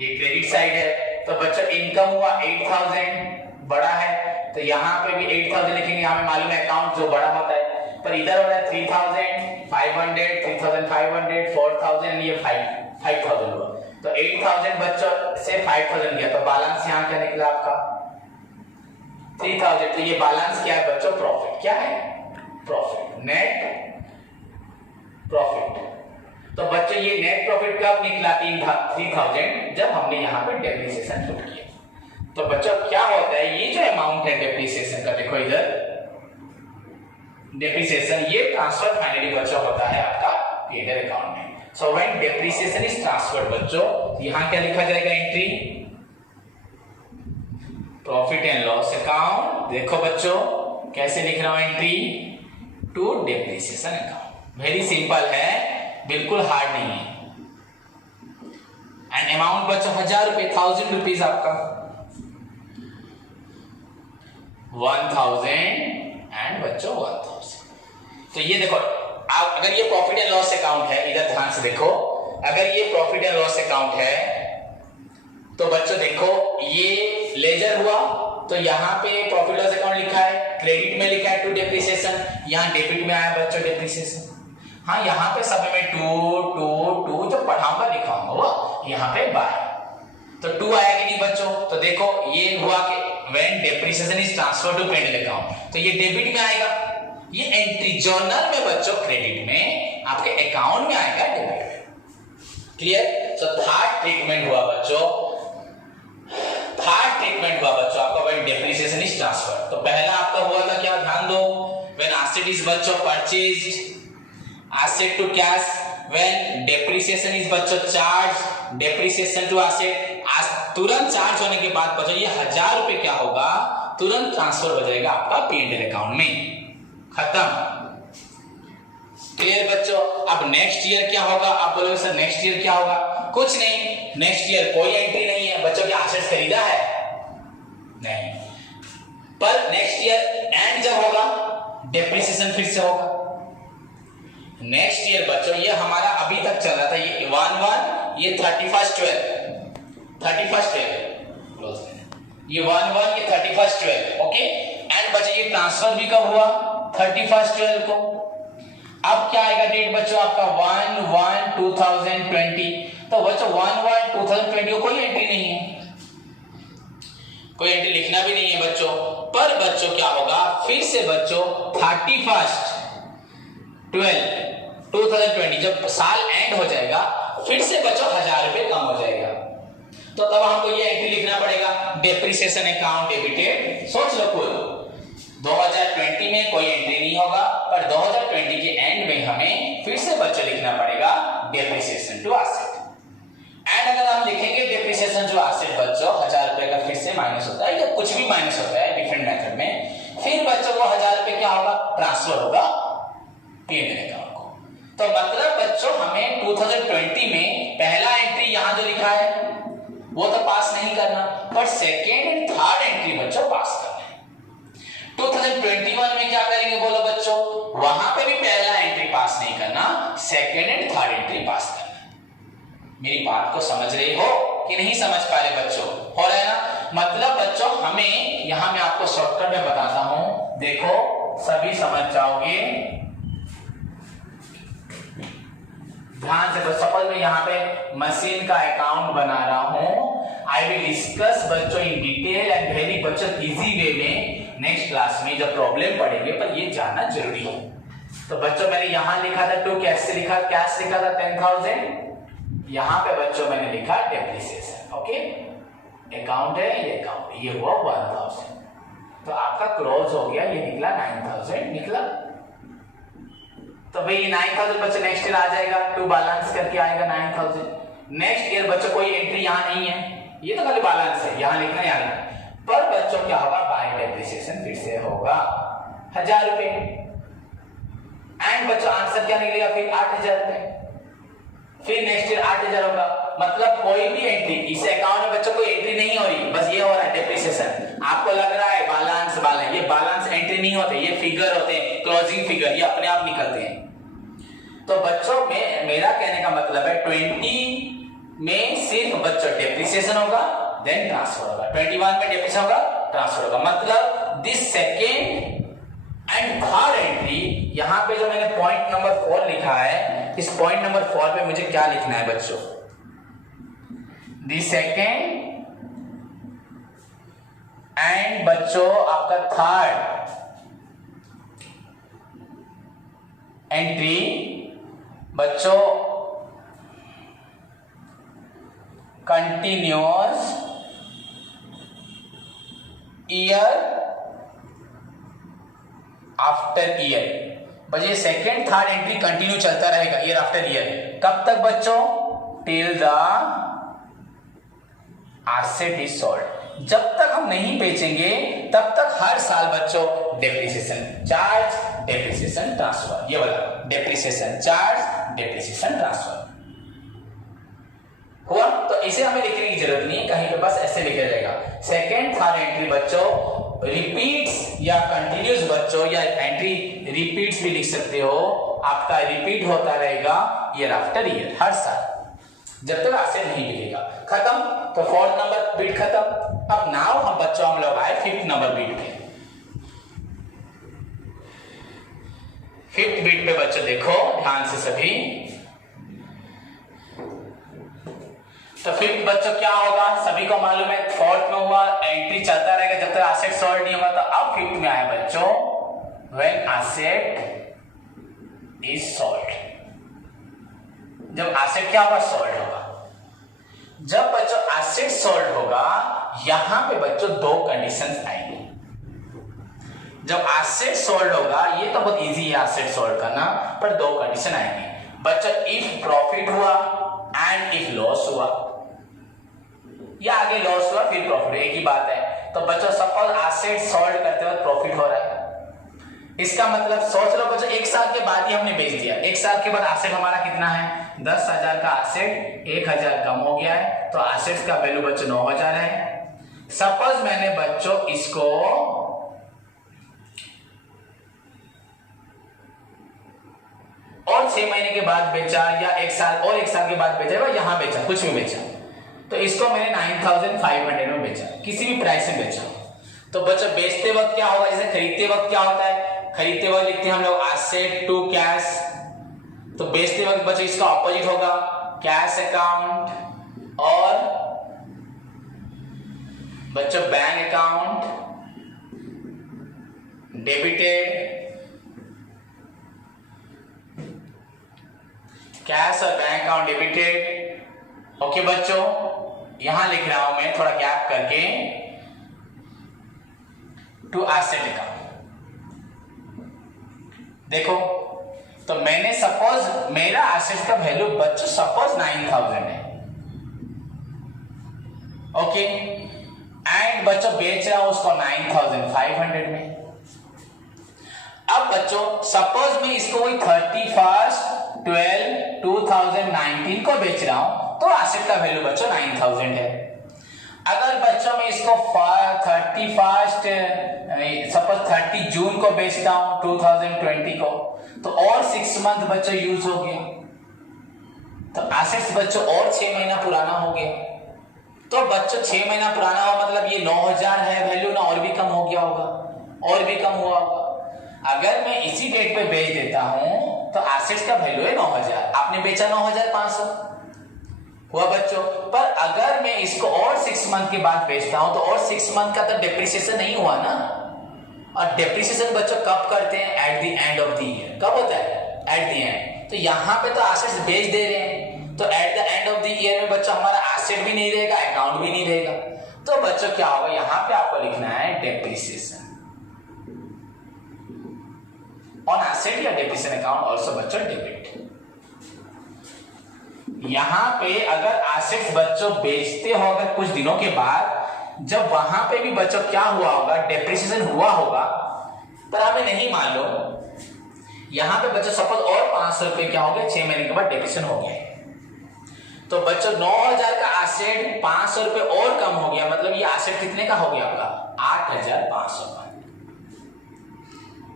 ये क्रेडिट साइड है, तो बच्चों इनकम हुआ 8000 बड़ा है, तो यहाँ पे भी 8000 लिखेंगे, हमें मालूम है अकाउंट जो बड़ा होता है, पर इधर हो रहा है 3500, 3500, 4000, ये 5000 हुआ, तो 8000 बच्चों से 5000 गया, तो बैलेंस यहाँ क्या निकला आपका 3000। तो ये बैलेंस क्या है बच्चों, प्रॉफिट। क्या है, प्रॉफिट, नेट प्रॉफिट। तो बच्चों ये नेट प्रॉफिट कब निकला 3000, जब हमने यहाँ पे डेप्रिसिएशन पुट किया। तो बच्चों क्या होता है, ये जो अमाउंट है डेप्रिसिएशन का, देखो इधर डेप्रिसिएशन, ये ट्रांसफर फाइनली बच्चों होता है आपका P&L अकाउंट में। So when depreciation is transferred बच्चों, यहाँ क्या लिखा जाएगा, entry profit and loss account. देखो बच्चों कैसे लिख रहा हूं, entry to depreciation account. Very simple है, बिल्कुल हार्ड नहीं है। एंड अमाउंट बच्चों 1000 रुपए, 1000 रुपीज आपका 1000 एंड बच्चों 1000। तो ये देखो, आप अगर ये प्रॉफिट एंड लॉस अकाउंट है, इधर ध्यान से देखो, अगर ये प्रॉफिट एंड लॉस अकाउंट है तो बच्चों देखो ये लेजर हुआ, तो यहाँ पे प्रॉफिट लॉस अकाउंट लिखा है, क्रेडिट में लिखा है टू डेप्रिसिएशन, यहाँ डेबिट में आया बच्चों डेप्रिसिएशन। हाँ यहाँ पे सब में टू जो पढ़ाऊंगा लिखाऊंगा वो यहाँ पे बाय, तो 2 आया कि नहीं बच्चों। तो देखो ये हुआ कि when depreciation is transferred to P&L account, तो ये डेबिट में आएगा, ये एंट्री जर्नल में बच्चों क्रेडिट में, आपके अकाउंट में आएगा डेबिट में। क्लियर। तो थर्ड ट्रीटमेंट हुआ बच्चों, आपका व्हेन डेप्रिसिएशन इज ट्रांसफर्ड। तो पहला आपका हुआ था क्या, ध्यान दो, व्हेन एसेट इज बच्चों purchased, asset to cash, when depreciation is बच्चों चार्ज, डेप्रिसिएशन टू एसेट, तुरंत चार्ज होने के बाद बच्चों ये 1000 रुपए क्या होगा, तुरंत ट्रांसफर हो जाएगा आपका P&L अकाउंट में, खत्म। क्लियर बच्चों। अब नेक्स्ट ईयर क्या होगा, आप बोलोगे सर नेक्स्ट ईयर क्या होगा, कुछ नहीं, नेक्स्ट ईयर कोई एंट्री नहीं है बच्चों, क्या एसेट्स खरीदा है नहीं, पर नेक्स्ट ईयर एंड जब होगा डेप्रिसिएशन फिर से होगा। नेक्स्ट ईयर बच्चों ये हमारा अभी तक चल रहा था, ये 1/1, ये 31/12, ये 1/1, ये 31/12, ओके। एंड बच्चों ये ट्रांसफर भी कब हुआ, 31/12 को। अब क्या आएगा डेट बच्चों आपका 1/1/2020, तो बच्चों 1/1/2020 को कोई एंट्री नहीं है, कोई एंट्री लिखना भी नहीं है बच्चों। पर बच्चों क्या होगा, फिर से बच्चों 31/12/2020 जब साल एंड हो जाएगा, फिर से बच्चों 1000 रुपए कम हो जाएगा, तो तब हमको ये एंट्री लिखना पड़ेगा, डेप्रिसिएशन अकाउंट डेबिटेड। सोच लो कुल 2020 में कोई एंट्री नहीं होगा, पर 2020 के एंड में हमें फिर से बच्चों लिखना पड़ेगा डेप्रिसिएशन टू एसेट। एंड अगर हम लिखेंगे डेप्रिसिएशन टू एसेट बच्चों 1000 रुपए का फिर से माइनस होता है, या कुछ भी माइनस होता है डिफरेंट मेथड में, फिर बच्चों को 1000 रुपए क्या होगा, ट्रांसफर होगा P&L अकाउंट को। तो मतलब बच्चों हमें 2020 में पहला एंट्री यहाँ जो लिखा है वो तो पास नहीं करना, पर सेकेंड एंड थर्ड एंट्री बच्चों पास करना है। 2021 में क्या करेंगे बोलो बच्चों, वहां पे भी पहला एंट्री पास नहीं करना, सेकेंड एंड थर्ड एंट्री पास करना। मेरी बात को समझ रहे हो कि नहीं समझ पा रहे बच्चों, हो रहा है ना। मतलब बच्चों हमें यहां मैं आपको शॉर्टकट में बताता हूं, देखो सभी समझ जाओगे, ध्यान से। सपोज मैं यहाँ पे मशीन का अकाउंट बना रहा हूं, आई विल डिस्कस बच्चों इन डिटेल एंड वेरी बच्चों इजी वे में नेक्स्ट क्लास में जब प्रॉब्लम पढ़ेंगे, पर ये जानना जरूरी है। तो बच्चों मैंने यहाँ लिखा था टू कैश लिखा, कैश लिखा था 10,000, यहाँ पे बच्चों मैंने लिखा डेप्रिसिएशन, ओके। अकाउंट है ये अकाउंट, ये हुआ 1000, तो आपका क्लोज हो गया, ये निकला 9000 निकला। तो भाई 9000 बच्चों नेक्स्ट ईयर आ जाएगा, टू बैलेंस करके आएगा 9000। नेक्स्ट ईयर बच्चों कोई एंट्री यहाँ नहीं है, ये तो खाली बैलेंस है, यहाँ लिखना यहाँ लिखना। पर बच्चों क्या होगा, बाय डेप्रिसिएशन फिर से होगा 1000 रुपए। एंड बच्चों आंसर क्या निकलेगा फिर 8000 रुपए, फिर नेक्स्ट ईयर 8000 होगा। मतलब कोई भी एंट्री इस अकाउंट में बच्चों कोई एंट्री नहीं हो रही, बस ये हो रहा है डेप्रिसिएशन। आपको लग रहा है बैलेंस, ये बैलेंस एंट्री नहीं होते, ये फिगर होते हैं, क्लोजिंग फिगर, ये अपने आप निकलते हैं। तो बच्चों में मेरा कहने का मतलब है 20 में सिर्फ बच्चों डेप्रिसिएशन होगा, देन ट्रांसफर होगा। 21 में डेप्रिसिएशन होगा, ट्रांसफर होगा। मतलब this second and third entry, यहां पे जो मैंने पॉइंट नंबर 4 लिखा है, इस पॉइंट नंबर 4 पे मुझे क्या लिखना है बच्चों? द सेकेंड एंड बच्चों आपका थर्ड एंट्री बच्चों कंटिन्यूअस ईयर आफ्टर ईयर। बच्चे सेकेंड थर्ड एंट्री कंटिन्यू चलता रहेगा ईयर आफ्टर ईयर। कब तक बच्चों? Till the asset is sold. जब तक हम नहीं बेचेंगे तब तक हर साल बच्चों डेप्रिसिएशन चार्ज, डेप्रिसिएशन ट्रांसफर, ये वाला डेप्रिसिएशन चार्ज, डेप्रिसिएशन ट्रांसफर हुआ। तो इसे हमें लिखने की जरूरत नहीं है, कहीं पे बस ऐसे लिखा जाएगा। सेकेंड थर्ड एंट्री बच्चों रिपीट्स या कंटिन्यूस बच्चों, या एंट्री रिपीट्स भी लिख सकते हो, आपका रिपीट होता रहेगा ईयर आफ्टर ईयर, हर साल, जब तक एसेट नहीं बिकेगा। खत्म। तो फोर्थ नंबर बीट खत्म। अब नाउ हम बच्चों हम लोग आए फिफ्थ नंबर बीट पे। फिफ्थ बीट पे बच्चों देखो ध्यान से सभी। तो फिफ्थ बच्चों क्या होगा? सभी को मालूम है, फोर्थ में हुआ एंट्री चलता रहेगा जब तक एसेट सोल्ड नहीं होगा। तो अब फिफ्थ में आया बच्चों व्हेन एसेट इज सोल्ड। जब एसेट क्या होगा? सोल्ड होगा। जब बच्चों एसेट सोल्ड होगा, यहां पे बच्चों दो कंडीशंस आएंगी। जब एसेट सोल्ड होगा, ये तो बहुत इजी है एसेट सोल्ड करना, पर दो कंडीशन आएंगी बच्चों। इफ प्रॉफिट हुआ एंड इफ लॉस हुआ, या आगे लॉस हुआ फिर प्रॉफिट, एक ही बात है। तो बच्चों सपोज एसेट सोल्ड करते वक्त प्रॉफिट हो रहा है, इसका मतलब सोच लो बच्चों 1 साल के बाद ही हमने बेच दिया। 1 साल के बाद एसेट हमारा कितना है? 10,000 का एसेट 1,000 कम हो गया है, तो एसेट्स का वैल्यू बच्चों 9,000 है। सपोज मैंने बच्चों इसको और 6 महीने के बाद बेचा, या 1 साल और 1 साल के बाद बेचा, या यहां बेचा, कुछ भी बेचा, तो इसको मैंने 9,500 में बेचा, किसी भी प्राइस में बेचा। तो बच्चों बेचते वक्त क्या होगा? जैसे खरीदते वक्त क्या होता है? खरीदते वक्त लिखते हैं हम लोग एसेट टू कैश। तो बेचते वक्त बच्चों इसका ऑपोजिट होगा कैश अकाउंट और बच्चों बैंक अकाउंट डेबिटेड। कैश और बैंक अकाउंट डेबिटेड। ओके बच्चों, यहां लिख रहा हूं मैं थोड़ा गैप करके टू एसेट अकाउंट। देखो तो मैंने सपोज मेरा एसेट का वैल्यू बच्चों सपोज 9,000 है, ओके, एंड बच्चों बेच रहा हूं उसको 9,500 में। अब बच्चों सपोज मैं इसको वही 31/12/2019 को बेच रहा हूं, तो एसेट का वैल्यू बच्चों 9,000 है। अगर बच्चों मैं इसको 30 जून को बेचता हूं 2020 को, तो और 6 मंथ बच्चों यूज हो गया, तो एसेट्स बच्चों और 6 महीना पुराना हो गया। तो बच्चों 6 महीना पुराना हो मतलब ये 9,000 है वैल्यू ना, और भी कम हो गया होगा, और भी कम हुआ होगा। अगर मैं इसी डेट पे बेच देता हूं तो एसेट्स का वैल्यू है 9,000, आपने बेचा 9,500 हुआ बच्चों। पर अगर मैं इसको और 6 मंथ के बाद बेचता हूं तो और 6 मंथ का तो डेप्रिसिएशन नहीं हुआ ना। और डेप्रिसिएशन बच्चों कब करते हैं? At the end of the year. कब होता है? At the end. तो यहां पे तो एसेट्स बेच दे रहे हैं, तो at the end of the year में बच्चों हमारा एसेट भी नहीं रहेगा, अकाउंट भी नहीं रहेगा। तो बच्चों क्या होगा? यहां पे आपको लिखना है डेप्रिसिएशन ऑन एसेट या डेप्रिसिएशन अकाउंट ऑल्सो बच्चों डेबिट। यहां पे अगर एसेट्स बच्चों बेचते हो अगर कुछ दिनों के बाद, जब वहां पे भी बच्चों क्या हुआ होगा? डेप्रिसिएशन हुआ होगा, पर हमें नहीं मालूम। यहां पे बच्चों सपोज और 500 रुपए क्या हो गया? 6 महीने के बाद डेप्रिसिएशन हो गया, तो बच्चों 9,000 का एसेट 500 रुपए और कम हो गया, मतलब ये एसेट कितने का हो गया आपका? 8,500 का।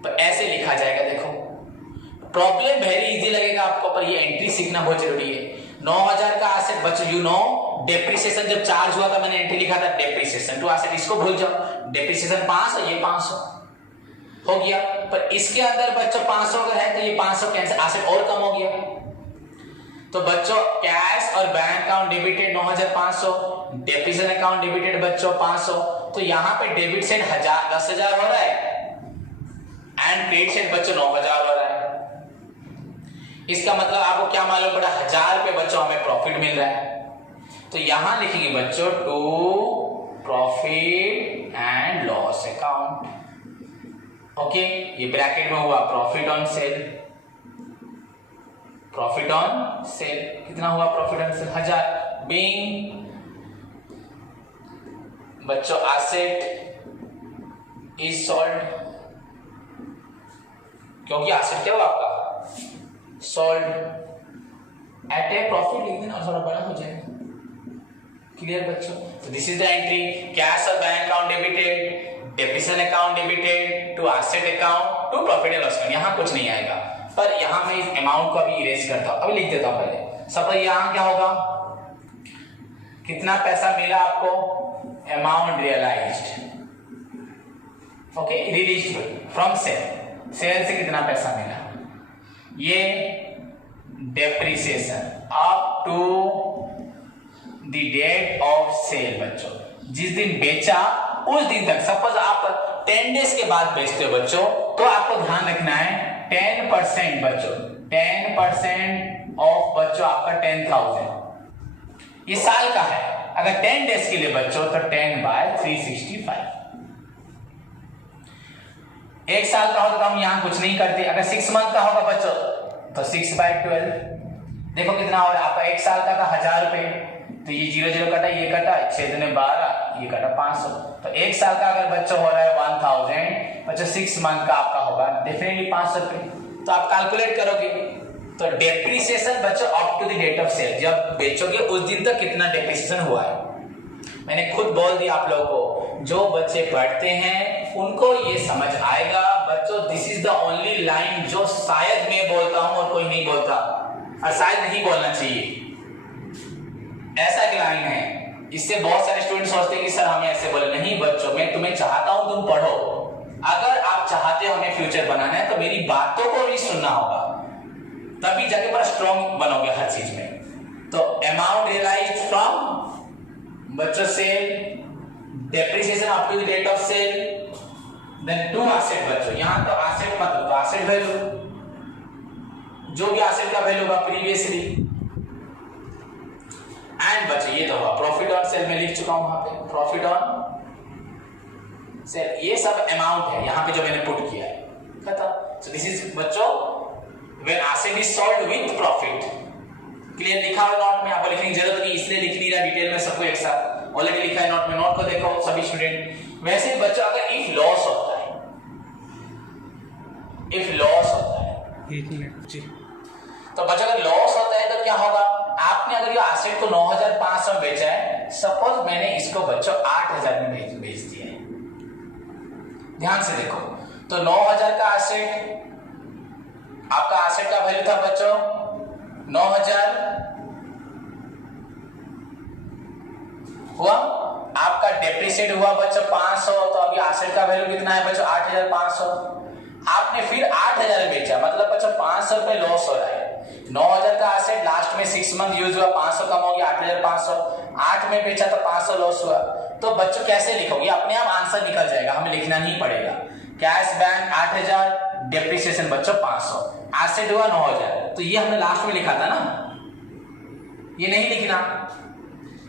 तो ऐसे लिखा जाएगा। देखो प्रॉब्लम वेरी इजी लगेगा आपको, पर ये एंट्री सीखना बहुत जरूरी है। 9,000 का एसेट बच्चों यू नो डेप्रिसिएशन जब चार्ज हुआ था मैंने एंट्री लिखा था डेप्रिसिएशन टू एसेट, इसको भूल जाओ, डेप्रिसिएशन 500, ये 500 हो गया। पर इसके अंदर बच्चों 500 अगर है तो ये 500 कैंसिल, एसेट और कम हो गया। तो बच्चों कैश और bank account debited 9500, depreciation account debited बच्चों 500, तो यहाँ पे डेबिट साइड 10,000 हो रहा है एंड क्रेडिट साइड बच्चों 9,000 हो रहा है। इसका मतलब आपको क्या मालूम पड़ा, 1,000 रुपए बच्चों हमें प्रॉफिट मिल रहा है। तो यहां लिखेंगे बच्चों to profit and loss account. Okay, ये ब्रैकेट में हुआ profit on sale, profit on sale कितना हुआ, प्रॉफिट ऑन सेल 1,000 बीइंग बच्चों एसेट इज सोल्ड, क्योंकि एसेट क्या हुआ आपका सोल्ड एट ए प्रॉफिट, लिख देना और थोड़ा बड़ा हो जाएगा। क्लियर बच्चों? तो this is the entry, cash और bank account debited, depreciation account debited to asset account to profit and loss account. यहां कुछ नहीं आएगा, पर यहां मैं इस अमाउंट को अभी इरेज करता हूं, अभी लिख देता हूं पहले। सपोज यहां क्या होगा, कितना पैसा मिला आपको, amount realised, okay, released from sale, sale से कितना पैसा मिला, ये depreciation up to the date of sale बच्चों, जिस दिन बेचा उस दिन तक। सपोज आप 10 डेज के बाद बेचते हो बच्चों, तो आपको ध्यान रखना है 10% बच्चों, 10% ऑफ बच्चों आपका 10,000 ये साल का है। अगर 10 डेज के लिए बच्चों तो 10/365। एक साल का होगा तो हम यहां कुछ नहीं करते। अगर 6 मंथ का होगा बच्चों तो 6/12। देखो कितना हो रहा है आपका, एक साल का था 1,000 रुपए, तो ये 0 कटा, ये कटा 6 दूने 12, ये कटा 500। तो एक साल का अगर बच्चों हो रहा है 1,000 बच्चों, 6 मंथ का आपका होगा डेफिनेटली 500 रुपए। तो आप कैलकुलेट करोगे तो डेप्रिसिएशन बच्चों up to the date of sale, जब बेचोगे उस दिन तक कितना डेप्रिसिएशन हुआ है। मैंने खुद बोल दिया आप लोगों को, जो बच्चे पढ़ते हैं उनको ये समझ आएगा बच्चों। This is the only line जो शायद मैं बोलता हूं और कोई नहीं बोलता, और शायद नहीं बोलना चाहिए। ऐसा एक लाइन है, इससे बहुत सारे स्टूडेंट सोचते हैं कि सर हमें ऐसे बोले। नहीं बच्चों, मैं तुम्हें चाहता हूं तुम पढ़ो। अगर आप चाहते हो हमें फ्यूचर बनाना है तो मेरी बातों को भी सुनना होगा, तभी जाके बड़ा स्ट्रॉन्ग बनोगे हर चीज में। तो अमाउंट रियलाइज्ड फ्रॉम बच्चों sale, depreciation up to the date of sale, then to asset बच्चों। यहां तो एसेट मतलब तो एसेट वैल्यू, जो भी एसेट का वैल्यू होगा प्रीवियसली, एंड बच्चों ये तो हुआ प्रॉफिट ऑन सेल, में लिख चुका हूं वहां पे प्रॉफिट ऑन सेल। ये सब अमाउंट है यहां पे जो मैंने पुट किया है, खत्म। सो दिस इज बच्चों when asset is sold with profit. Clear लिखा हुआ नोट में, आपको लिखने की जरूरत नहीं, इसलिए लिख नहीं रहा डिटेल में सबको एक साथ, ऑलरेडी लिखा है नोट में। नोट को देखो सभी स्टूडेंट। वैसे बच्चों अगर इफ लॉस होता है, इफ लॉस होता है, एक मिनट जी, तो बच्चों अगर लॉस होता है तो क्या होगा, आपने अगर ये एसेट को 9,500 में बेचा है, सपोज मैंने इसको बच्चों 8,000 में बेच दिया है, ध्यान से देखो। तो 9,000 का एसेट, आपका एसेट का वैल्यू था बच्चों 9,000 हुआ, आपका डेप्रिसिएट हुआ बच्चों 500, तो अभी एसेट का वैल्यू कितना है बच्चों 8,500। आपने फिर 8,000 में बेचा, मतलब बच्चों 500 रुपए लॉस हो रहा है। 9,000 का एसेट लास्ट में 6 मंथ यूज हुआ, 500 कम हो गया, 8,500। 8 में बेचा तो 500 लॉस हुआ। तो बच्चों कैसे लिखोगे, अपने आप आंसर निकल जाएगा, हमें लिखना नहीं पड़ेगा। कैश बैंक 8,000, डेप्रिसिएशन बच्चों 500, एसेट हुआ 9,000। तो ये हमने लास्ट में लिखा था ना, ये नहीं लिखना।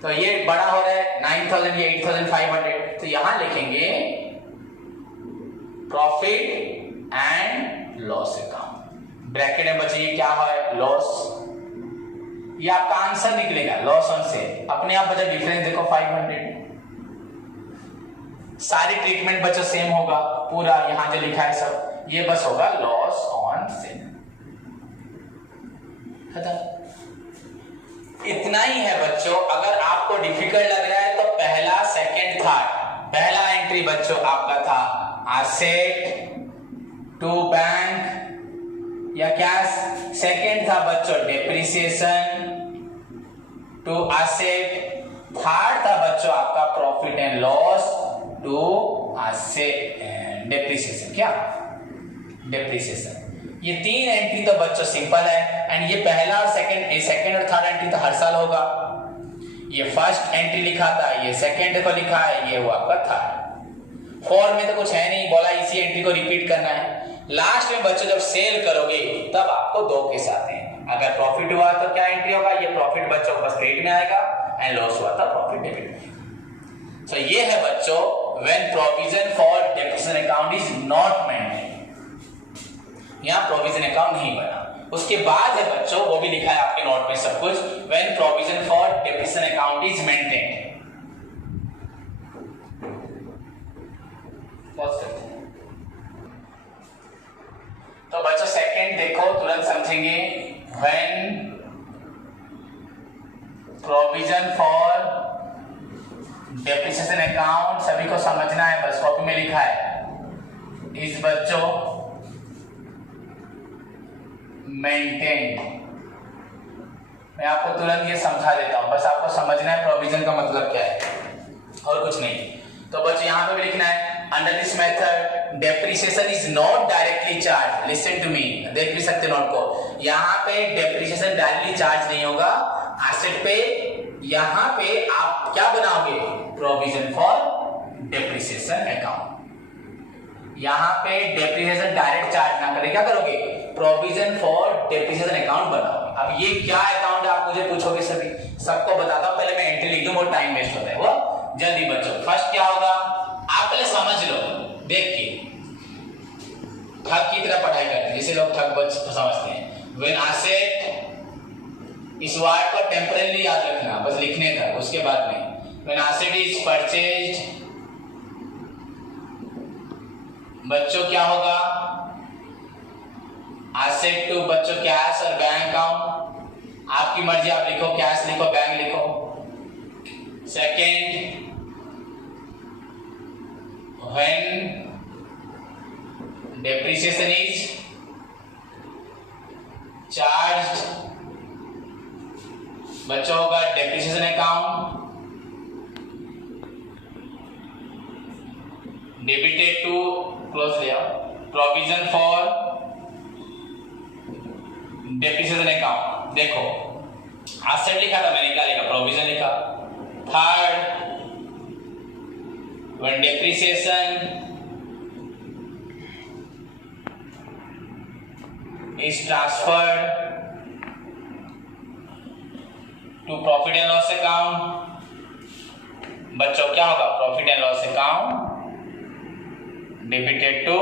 तो ये बड़ा हो रहा है 9,000, ये 8,500, तो यहां लिखेंगे profit and loss account. Bracket में बच्चे ये क्या है, लॉस, ये आपका आंसर निकलेगा लॉस ऑन सेल। अपने आप बच्चा डिफरेंस देखो 500। सारी ट्रीटमेंट बच्चों सेम होगा, पूरा यहां जो लिखा है सब, ये बस होगा लॉस ऑन सेल, खत्म। इतना ही है बच्चों। अगर आपको डिफिकल्ट लग रहा है तो पहला, सेकंड, थर्ड, पहला एंट्री बच्चों आपका था एसेट टू बैंक या कैश, सेकंड था बच्चों डेप्रिसिएशन टू एसेट थर्ड था बच्चों आपका प्रॉफिट एंड लॉस टू से डेप्रिसिएशन, क्या डेप्रिसिएशन। ये 3 एंट्री तो बच्चों सिंपल है, एंड ये पहला और सेकंड और थर्ड एंट्री तो हर साल होगा। ये फर्स्ट एंट्री लिखा था, ये सेकंड को लिखा है, ये हुआ आपका थर्ड। 4 में तो कुछ है नहीं, बोला इसी एंट्री को रिपीट करना है। लास्ट में बच्चों जब सेल करोगे तब आपको 2 के साथ है। अगर प्रॉफिट हुआ तो क्या एंट्री होगा, ये प्रॉफिट बच्चों बस क्रेडिट में आएगा, एंड लॉस हुआ तो प्रॉफिट डेबिट में। तो ये है बच्चों when provision for depreciation account is not maintained, यहां प्रोविजन अकाउंट नहीं बना। उसके बाद है बच्चों, वो भी लिखा है आपके नोट में सब कुछ, when provision for depreciation account is maintained. तो बच्चों सेकंड देखो, तुरंत समझेंगे। When provision for depreciation account, सभी को समझना है, बस कॉपी में लिखा है, इस बच्चों मेंटेन। मैं आपको तुरंत ये समझा देता हूं, बस आपको समझना है प्रोविजन का मतलब क्या है और कुछ नहीं। तो बच्चों यहां पे भी लिखना है, under this method depreciation is not directly charge. Listen to me, देख भी सकते नोट को, यहां पे डेप्रिसिएशन डायरेक्टली चार्ज नहीं होगा एसेट पे। यहां पे आप क्या बनाओगे, प्रोविजन फॉर डेप्रिसिएशन अकाउंट। यहां पे डेप्रिसिएशन डायरेक्ट चार्ज ना करे, क्या करोगे, प्रोविजन फॉर डेप्रिसिएशन अकाउंट बनाओगे। अब ये क्या अकाउंट है आप मुझे पूछोगे, सभी सबको बताता हूं, पहले मैं एंट्री लिख दूं, बहुत टाइम वेस्ट होता है वो, जल्दी बच्चों। फर्स्ट क्या होगा, आप पहले समझ लो, देख के ठग की तरह पढ़ाई करते हैं, जैसे लोग ठग समझते हैं। व्हेन एसेट, इस वर्ड को टेम्परेरी याद रखना, बस लिखने का, उसके बाद में। व्हेन एसेट इज परचेज्ड, बच्चों क्या होगा, एसेट टू बच्चों कैश और बैंक अकाउंट, आपकी मर्जी, आप लिखो कैश लिखो बैंक लिखो। Second, when depreciation is charged, बच्चों होगा depreciation account debited to, close लिया, प्रोविजन फॉर डेप्रिसिएशन अकाउंट। देखो एसेट लिखा था मैंने, क्या लिखा, प्रोविजन लिखा। Third, when depreciation is transferred to profit and loss account, बच्चों क्या होगा, profit and loss account debited to,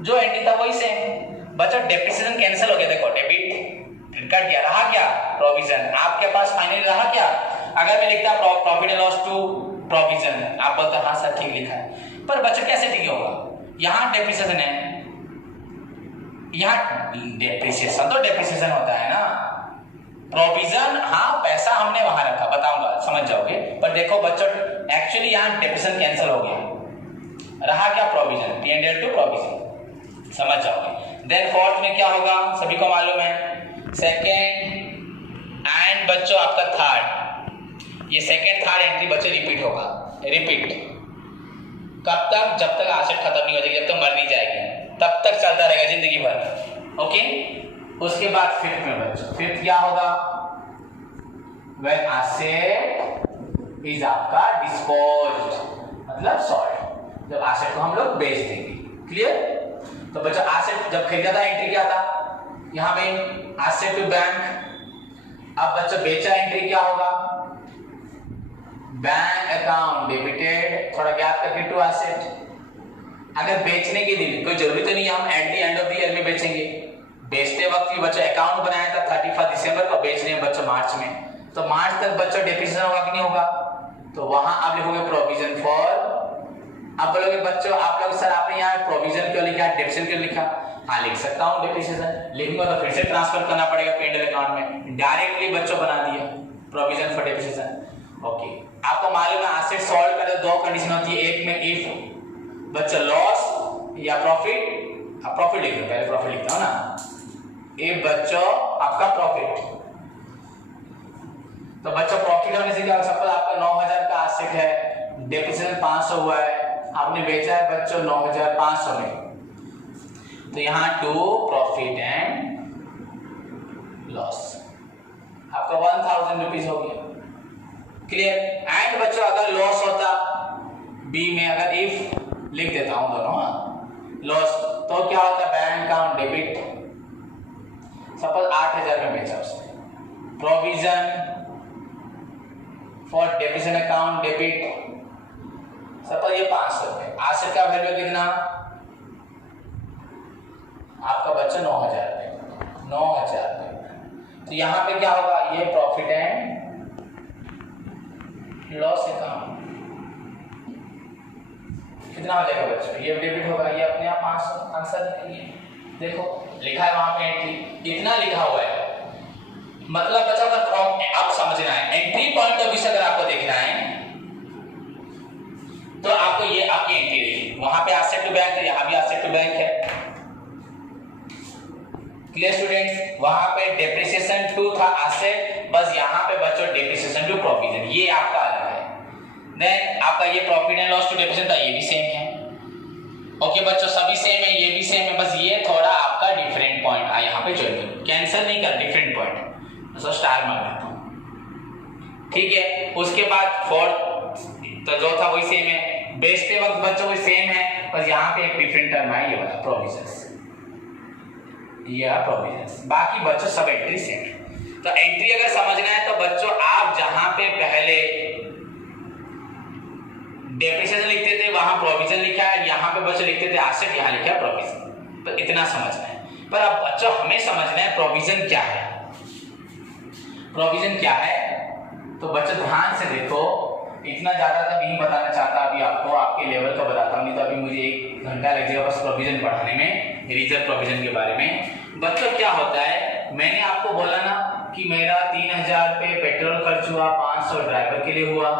जो एंट्री था वही सेम। बच्चों डेप्रिसिएशन कैंसिल हो गया, देखो डेबिट कट गया, रहा क्या, प्रोविजन। आपके पास फाइनली रहा क्या, अगर मैं लिखता profit and loss to provision, आप बोलते हाँ सर ठीक लिखा है, पर बच्चों कैसे ठीक होगा, यहां डेप्रिसिएशन है, यहाँ डेप्रिसिएशन तो डेप्रिसिएशन होता है ना, प्रोविजन हाँ पैसा हमने वहां रखा, बताऊंगा समझ जाओगे। पर देखो बच्चों एक्चुअली यहाँ डेप्रिसिएशन कैंसिल हो गया, रहा क्या, प्रोविजन, P&L टू प्रोविजन, समझ जाओगे। देन फोर्थ में क्या होगा, सभी को मालूम है, सेकेंड एंड बच्चों आपका थर्ड, ये सेकेंड थर्ड एंट्री बच्चों रिपीट होगा। रिपीट कब तक, जब तक एसेट खत्म नहीं हो जाएगी, जब तक मर नहीं जाएगी, तब तक चलता रहेगा जिंदगी भर, ओके। उसके बाद फिफ्थ में बच्चों, फिफ्थ क्या होगा, व्हेन एसेट इज आपका डिस्पोज्ड, मतलब सॉल्ड, जब एसेट को हम लोग बेच देंगे, क्लियर। तो बच्चों एसेट जब खरीदा था एंट्री क्या था, यहां पे एसेट टू बैंक। अब बच्चों बेचा एंट्री क्या होगा, बैंक अकाउंट डेबिटेड, थोड़ा गैप करके टू एसेट। अगर बेचने के दिन कोई जरूरी तो नहीं हम at the end of the year में बेचेंगे, बेचते वक्त भी बच्चों अकाउंट बनाया था 31 दिसंबर को, बेच रहे हैं बच्चों मार्च में, तो मार्च तक बच्चों डेप्रिसिएशन होगा कि नहीं होगा, तो वहां आप लिखोगे प्रोविजन फॉर। अब बोलोगे बच्चों आप लोग सर आपने यहाँ प्रोविजन क्यों लिखा, डेप्रिसिएशन क्यों लिखा, हाँ लिख सकता हूँ डेप्रिसिएशन, लिखूंगा तो फिर से ट्रांसफर करना पड़ेगा P&L अकाउंट में, डायरेक्टली बच्चों बना दिया प्रोविजन फॉर डेप्रिसिएशन, ओके। आपको मालूम है एसेट सॉल्व करते दो कंडीशन होती है, एक में इफ बच्चों लॉस या प्रॉफिट, आप प्रॉफिट लिख दो, पहले प्रॉफिट लिखता हूं ना, ये बच्चों आपका प्रॉफिट, तो बच्चों प्रॉफिट होने से क्या, सपोज आपका 9000 का आसेट है, डेप्रिसिएशन 500 हुआ है, आपने बेचा है बच्चों 9500 में, तो यहाँ टू प्रॉफिट एंड लॉस आपका 1000 रुपीज हो गया। क्लियर। एंड बच्चों अगर लॉस होता बी में, अगर इफ लिख देता हूं दोनों लॉस, तो क्या होता, बैंक अकाउंट डेबिट, सपोज 8000 में बेचा उसने, provision for depreciation account debit, suppose ये 500 रुपए, एसेट का वैल्यू कितना आपका बच्चा 9000 रुपए, 9000 रुपए, तो यहां पे क्या होगा, ये प्रॉफिट एंड लॉस अकाउंट कितना हो जाएगा बच्चों, ये डेबिट होगा, ये अपने आप आंसर लिखिए, देखो लिखा है वहां पे एंट्री, इतना लिखा हुआ है, मतलब बच्चा अगर आप समझना है एंट्री पॉइंट ऑफ व्यू से अगर आपको देखना है तो आपको ये आपकी एंट्री रही, वहां पे एसेट टू बैंक है, यहां भी एसेट टू बैंक है। क्लियर स्टूडेंट्स, वहां पे डेप्रिसिएशन टू था एसेट, बस यहां पे बच्चों डेप्रिसिएशन टू प्रोविजन, ये आपका अलग है। देन आपका ये profit and loss to depreciation था, ये भी सेम है। ओके बच्चों, सभी सेम है, ये भी सेम है, बस ये थोड़ा आपका डिफरेंट पॉइंट आ यहाँ पे ज्वाइन करो, कैंसिल नहीं कर, डिफरेंट पॉइंट, तो स्टार मार देता हूं। ठीक है, उसके बाद फोर्थ तो जो था वही सेम है, बेचते वक्त बच्चों वही सेम है, बस यहाँ पे एक डिफरेंट टर्म है, ये वाला प्रोविजंस, ये प्रोविजंस, बाकी बच्चों सब एंट्री सेम है। तो एंट्री अगर समझना है तो बच्चों आप जहां पे पहले डेप्रिसिएशन लिखते थे वहां प्रोविजन लिखा है, यहाँ पे बच्चों लिखते थे एसेट, यहाँ लिखा है प्रोविजन, तो इतना समझना है। पर अब बच्चों हमें समझना है प्रोविजन क्या है, प्रोविजन क्या है, तो बच्चों ध्यान से देखो, इतना ज्यादा तो नहीं बताना चाहता अभी आपको, आपके लेवल का बताता हूँ, नहीं तो अभी मुझे 1 घंटा लग जाएगा बस प्रोविजन पढ़ाने में, रिजर्व प्रोविजन के बारे में। बच्चों क्या होता है, मैंने आपको बोला ना कि मेरा 3000 रुपये पेट्रोल खर्च हुआ, 500 ड्राइवर के लिए हुआ,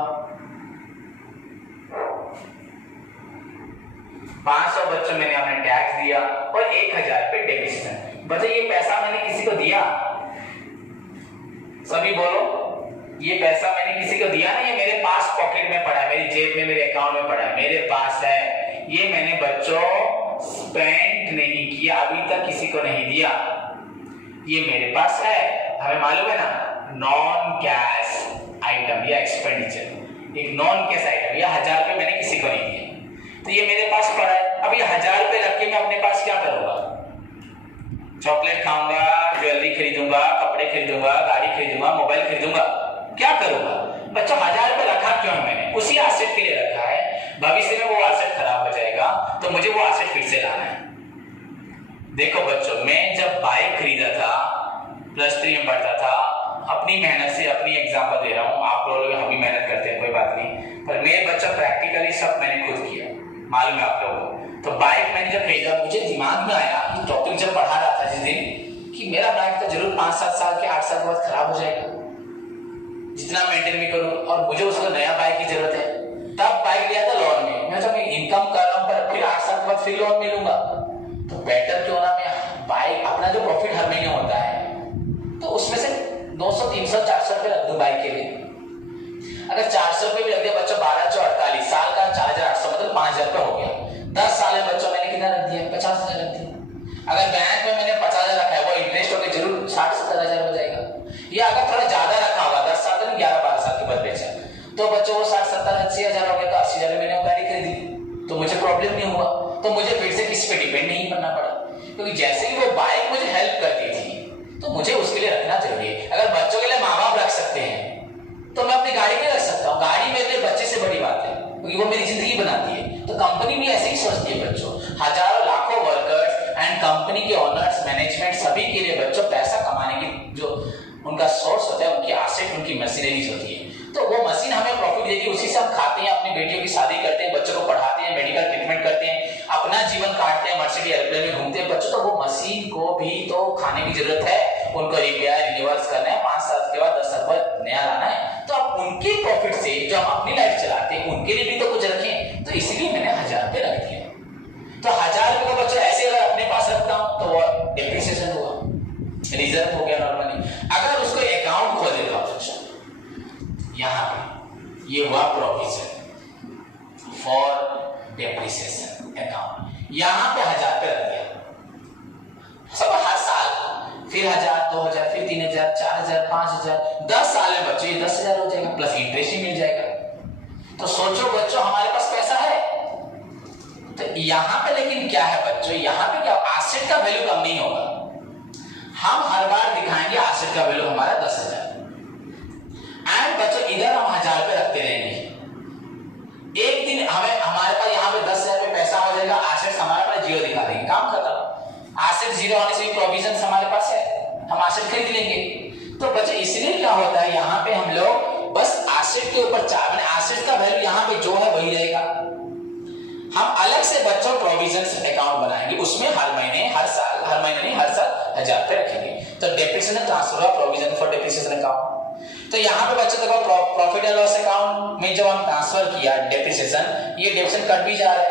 500 बच्चों मैंने अपने टैक्स दिया और 1000 रुपये डेप्रिसिएशन। बच्चों ये पैसा मैंने किसी को दिया, सभी बोलो, ये पैसा मैंने किसी को दिया ना, ये मेरे पास पॉकेट में पड़ा है, मेरी जेब में, मेरे अकाउंट में पड़ा है, मेरे पास है, ये मैंने बच्चों स्पेंड नहीं किया, अभी तक किसी को नहीं दिया, ये मेरे पास है। हमें मालूम है ना, नॉन कैश आइटम या एक्सपेंडिचर, एक नॉन कैश आइटम, ये 1000 रुपये मैंने किसी को नहीं दिया, तो ये मेरे पास पड़ा है। अब ये 1000 रुपये रख के मैं अपने पास क्या करूंगा, चॉकलेट खाऊंगा, ज्वेलरी खरीदूंगा, कपड़े खरीदूंगा, गाड़ी खरीदूंगा, मोबाइल खरीदूंगा, क्या करूंगा बच्चों, 1000 रुपये रखा क्यों है, मैंने उसी एसेट के लिए रखा है, भविष्य में वो एसेट खराब हो जाएगा तो मुझे वो एसेट फिर से लाना है। देखो बच्चों, मैं जब बाइक खरीदा था, +3 में पढ़ता था, अपनी मेहनत से, अपनी एग्जाम्पल दे रहा हूँ, आप लोग हम भी मेहनत करते हैं कोई बात नहीं, पर मेरे बच्चों प्रैक्टिकली सब मैंने खुद किया, मालूम है आप लोगों को। तो बाइक मैंने जब खरीदा, मुझे दिमाग में आया कि टॉपिक जब पढ़ा रहा था जिस दिन, कि मेरा बाइक तो जरूर 5-7 साल के 8 साल के बाद खराब हो जाएगा, जितना मेंटेन भी करूं, और मुझे उसको नया बाइक की जरूरत है। तब बाइक लिया था लोन में, मैं जब इनकम कर रहा हूं पर फिर 8 साल के बाद फिर लोन मिलूंगा, तो बेटर क्यों ना मैं बाइक, अपना जो प्रॉफिट हर महीने होता है तो उसमें से 200, 300, 400 रुपये रख दूं बाइक के लिए। अगर 400 रुपये भी रख दिया बच्चों, 12/4 साल का 4800, मतलब 5000 रुपये हो गया। 10 साल में बच्चों मैंने कितना रख दिया, 50,000 रख दिया। अगर बैंक में मैंने 50,000 रखा है, वो इंटरेस्ट होकर जरूर 60-70,000 हो जाएगा, या अगर थोड़ा ज्यादा रखा होगा, 10 साल तो 11-12 साल के बाद बेचा, तो बच्चों वो 60-70-80,000 हो गया, तो 80,000 मैंने गाड़ी खरीदी, तो मुझे प्रॉब्लम नहीं हुआ, तो मुझे फिर से किसी पे डिपेंड नहीं करना पड़ा, क्योंकि जैसे ही वो बाइक मुझे हेल्प करती थी तो मुझे उसके लिए रखना जरूरी है। अगर बच्चों के लिए माँ बाप रख सकते हैं तो मैं अपनी गाड़ी में रख सकता हूँ, गाड़ी मेरे लिए बच्चे से बड़ी बात है, क्योंकि वो मेरी जिंदगी बनाती है। तो कंपनी भी ऐसे ही सोचती है बच्चों, हजारों लाखों वर्कर्स एंड कंपनी के ओनर्स, मैनेजमेंट, सभी के लिए बच्चों पैसा कमाने की जो उनका सोर्स होता है, उनकी एसेट, उनकी मशीनरीज होती है, तो वो मशीन हमें प्रॉफिट देगी, उसी से हम खाते हैं, अपनी बेटियों की शादी करते हैं, बच्चों को पढ़ाते हैं, मेडिकल ट्रीटमेंट करते हैं, अपना जीवन काटते हैं, मर्सिडीज एयरप्लेन में घूमते हैं बच्चों, तो वो मशीन को भी तो खाने की जरूरत है, उनको रिपेयर, रिन्यूअल्स करना है, 5 साल के बाद 10 साल बाद नया लाना है, तो अब उनके प्रॉफिट से जो हम अपनी लाइफ चलाते हैं उनके लिए भी तो कुछ रखें, तो इसलिए मैंने 1000 रुपये रख दिया। तो 1000 रुपये को बच्चों ऐसे अगर अपने पास रखता हूं तो वो डेप्रिसिएशन हुआ, रिजर्व हो गया नॉर्मली। अगर उसको अकाउंट खोल देता हूं बच्चों, ये हुआ प्रोविजन फॉर डेप्रिसिएशन अकाउंट। यहां पे 1000 पे रख दिया सब हर साल, फिर 1000, 2000, फिर 3000, 4000, 5000, 10 साल में बच्चों ये 10,000 हो जाएगा, प्लस इंटरेस्ट ही मिल जाएगा। तो सोचो बच्चों हमारे पास पैसा है, तो यहां पे लेकिन क्या है बच्चों, यहां पे क्या एसेट का वैल्यू कम नहीं होगा। हम हर बार दिखाएंगे एसेट का वैल्यू हमारा 10,000 एंड बच्चों इधर हम 1000 पे रखते रहेंगे। एक दिन हमें हमारे पास यहाँ पे 10,000 पे पैसा हो जाएगा, एसेट्स हमारे पास जीरो दिखा देंगे, काम खत्म। एसेट जीरो होने से प्रोविजन हमारे पास है, हम एसेट खरीद लेंगे। तो बच्चों इसलिए क्या होता है यहाँ पे हम लोग बस एसेट के ऊपर एसेट का वैल्यू यहाँ पे जो है वही रहेगा। हम अलग से बच्चों प्रोविजन अकाउंट बनाएंगे, उसमें हर महीने हर साल 1000 पे रखेंगे। तो depreciation transfer of provision for depreciation account. तो यहाँ पे बच्चों देखो प्रॉफिट एंड लॉस अकाउंट में जब हम ट्रांसफर किया डेप्रिसिएशन, ये डेप्रिसिएशन कट भी जा रहा है,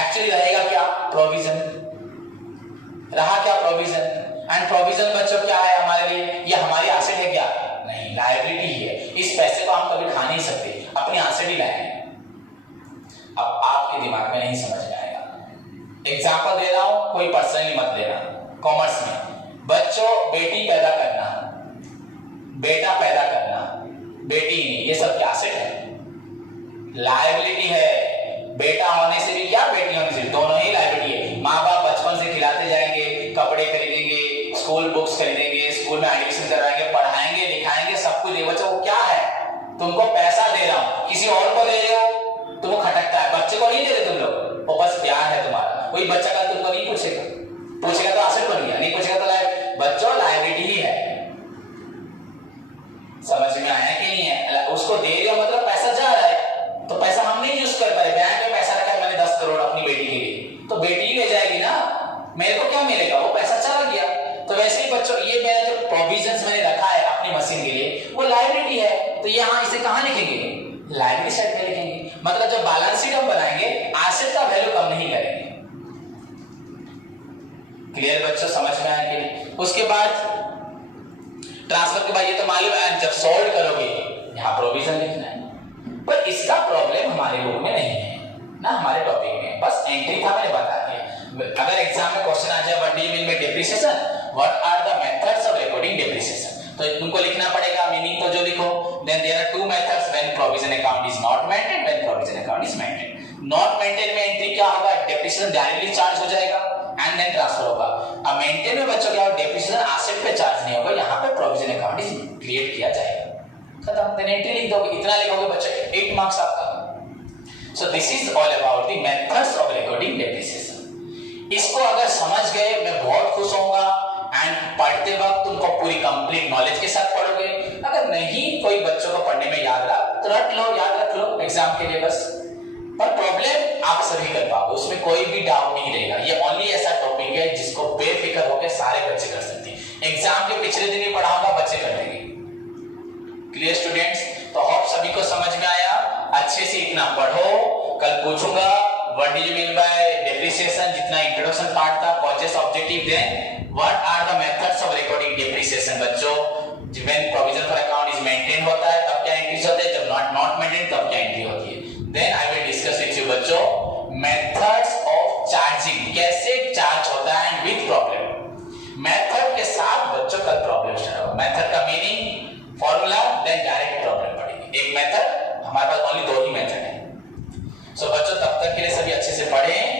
एक्चुअली रहेगा क्या प्रोविजन, रहा क्या प्रोविजन। एंड प्रोविजन बच्चों क्या है हमारे लिए, ये हमारी एसेट है क्या, नहीं लायबिलिटी ही है। इस पैसे को हम कभी खा नहीं सकते, अपनी एसेट ही लाएंगे। अब आपके दिमाग में नहीं समझ में आएगा, एग्जांपल दे रहा हूं, कोई पर्सनली मत लेना। कॉमर्स में बच्चों बेटी पैदा करना, बेटा पैदा करना, बेटी ये सब क्या एसेट है, लायबिलिटी है। बेटा होने से भी क्या, बेटी होने से भी, दोनों ही लायबिलिटी है। माँ बाप बचपन से खिलाते जाएंगे, कपड़े खरीदेंगे, स्कूल बुक्स खरीदेंगे, स्कूल में एडमिशन करवाएंगे, पढ़ाएंगे लिखाएंगे, सब कुछ। बच्चों वो क्या है, तुमको पैसा दे रहा हूं, किसी और को दे रहे हो तो वो खटकता है, बच्चे को नहीं दे रहे तुम लोग, वो बस प्यार है तुम्हारा। कोई बच्चा का तुमको नहीं पूछेगा, पूछेगा तो एसेट बन गया, नहीं पूछेगा तो बच्चों लायबिलिटी ही है। समझ में आया कि नहीं है, उसको दे रहे हो मतलब पैसा जा रहा है, तो पैसा हम नहीं यूज कर पाए, बैंक में पैसा रखा है मैंने 10 करोड़ अपनी बेटी के लिए, तो बेटी ही ले जाएगी ना, मेरे को क्या मिलेगा, वो पैसा चला गया। तो वैसे ही बच्चों ये मेरा जो प्रोविजंस मैंने रखा है अपनी मशीन के लिए, वो लायबिलिटी है। तो यहाँ इसे कहाँ लिखेंगे, लायबिलिटी साइड में लिखेंगे। मतलब जब बैलेंस शीट हम बनाएंगे एसेट का वैल्यू कम नहीं करेंगे। क्लियर बच्चों, समझ में आया कि नहीं। उसके बाद ट्रांसफर के बाद ये तो मालूम है, जब सॉल्व करोगे यहाँ प्रोविजन लिखना है, पर इसका प्रॉब्लम हमारे लोग में नहीं है ना, हमारे टॉपिक में बस एंट्री था, मैंने बता दिया। अगर एग्जाम में क्वेश्चन आ जाए what do you mean by depreciation, what are the methods of recording depreciation, तो तुमको लिखना पड़ेगा मीनिंग तो जो लिखो। Then there are 2 methods when provision account is not maintain, when provision account is maintain. Not maintain में entry क्या होगा, डेप्रिसिएशन डायरेक्टली चार्ज हो जाएगा एंड देन ट्रांसफर होगा। अब मेंटेन में बच्चों क्या होगा, डेप्रिसिएशन एसेट पे चार्ज नहीं होगा, यहाँ पे प्रोविजन अकाउंट इज क्रिएट किया जाएगा, खत्म। देन एंट्री लिख दोगे, इतना लिखोगे बच्चों 8 मार्क्स आपका। So this is all about the methods of recording depreciation. इसको अगर समझ गए मैं बहुत खुश होऊंगा, एंड पढ़ते वक्त तुमको पूरी कंप्लीट नॉलेज के साथ पढ़ोगे। अगर नहीं कोई बच्चों को पढ़ने में याद रहा तो रट लो, याद रख लो एग्जाम के लिए बस, पर प्रॉब्लम आप सभी कर पाओगे, उसमें कोई भी डाउट नहीं रहेगा। ये ओनली ऐसा टॉपिक है जिसको बेफिक्र होकर सारे बच्चे कर सकते हैं। एग्जाम के पिछले दिन ही पढ़ाऊंगा, बच्चे कर लेंगे। क्लियर स्टूडेंट्स, तो होप सभी को समझ में आया। अच्छे से इतना पढ़ो, कल पूछूंगा what do you mean by depreciation, जितना इंट्रोडक्शन पार्ट था, causes objective, then what are the methods of recording depreciation. बच्चों when provision for account is maintain होता है तब क्या एंट्रीज होते हैं, जब नॉट मेंटेन तब क्या एंट्री होती है। Then I will discuss with you बच्चों मेथड्स ऑफ चार्जिंग, कैसे चार्ज होता है विद प्रॉब्लम। मेथड के साथ बच्चों कल प्रॉब्लम स्टार्ट होगा। मेथड का meaning formula, then direct problem पढ़ेंगे। एक मेथड, हमारे पास ओनली 2 ही मेथड है। सो बच्चों तब तक के लिए सभी अच्छे से पढ़ें।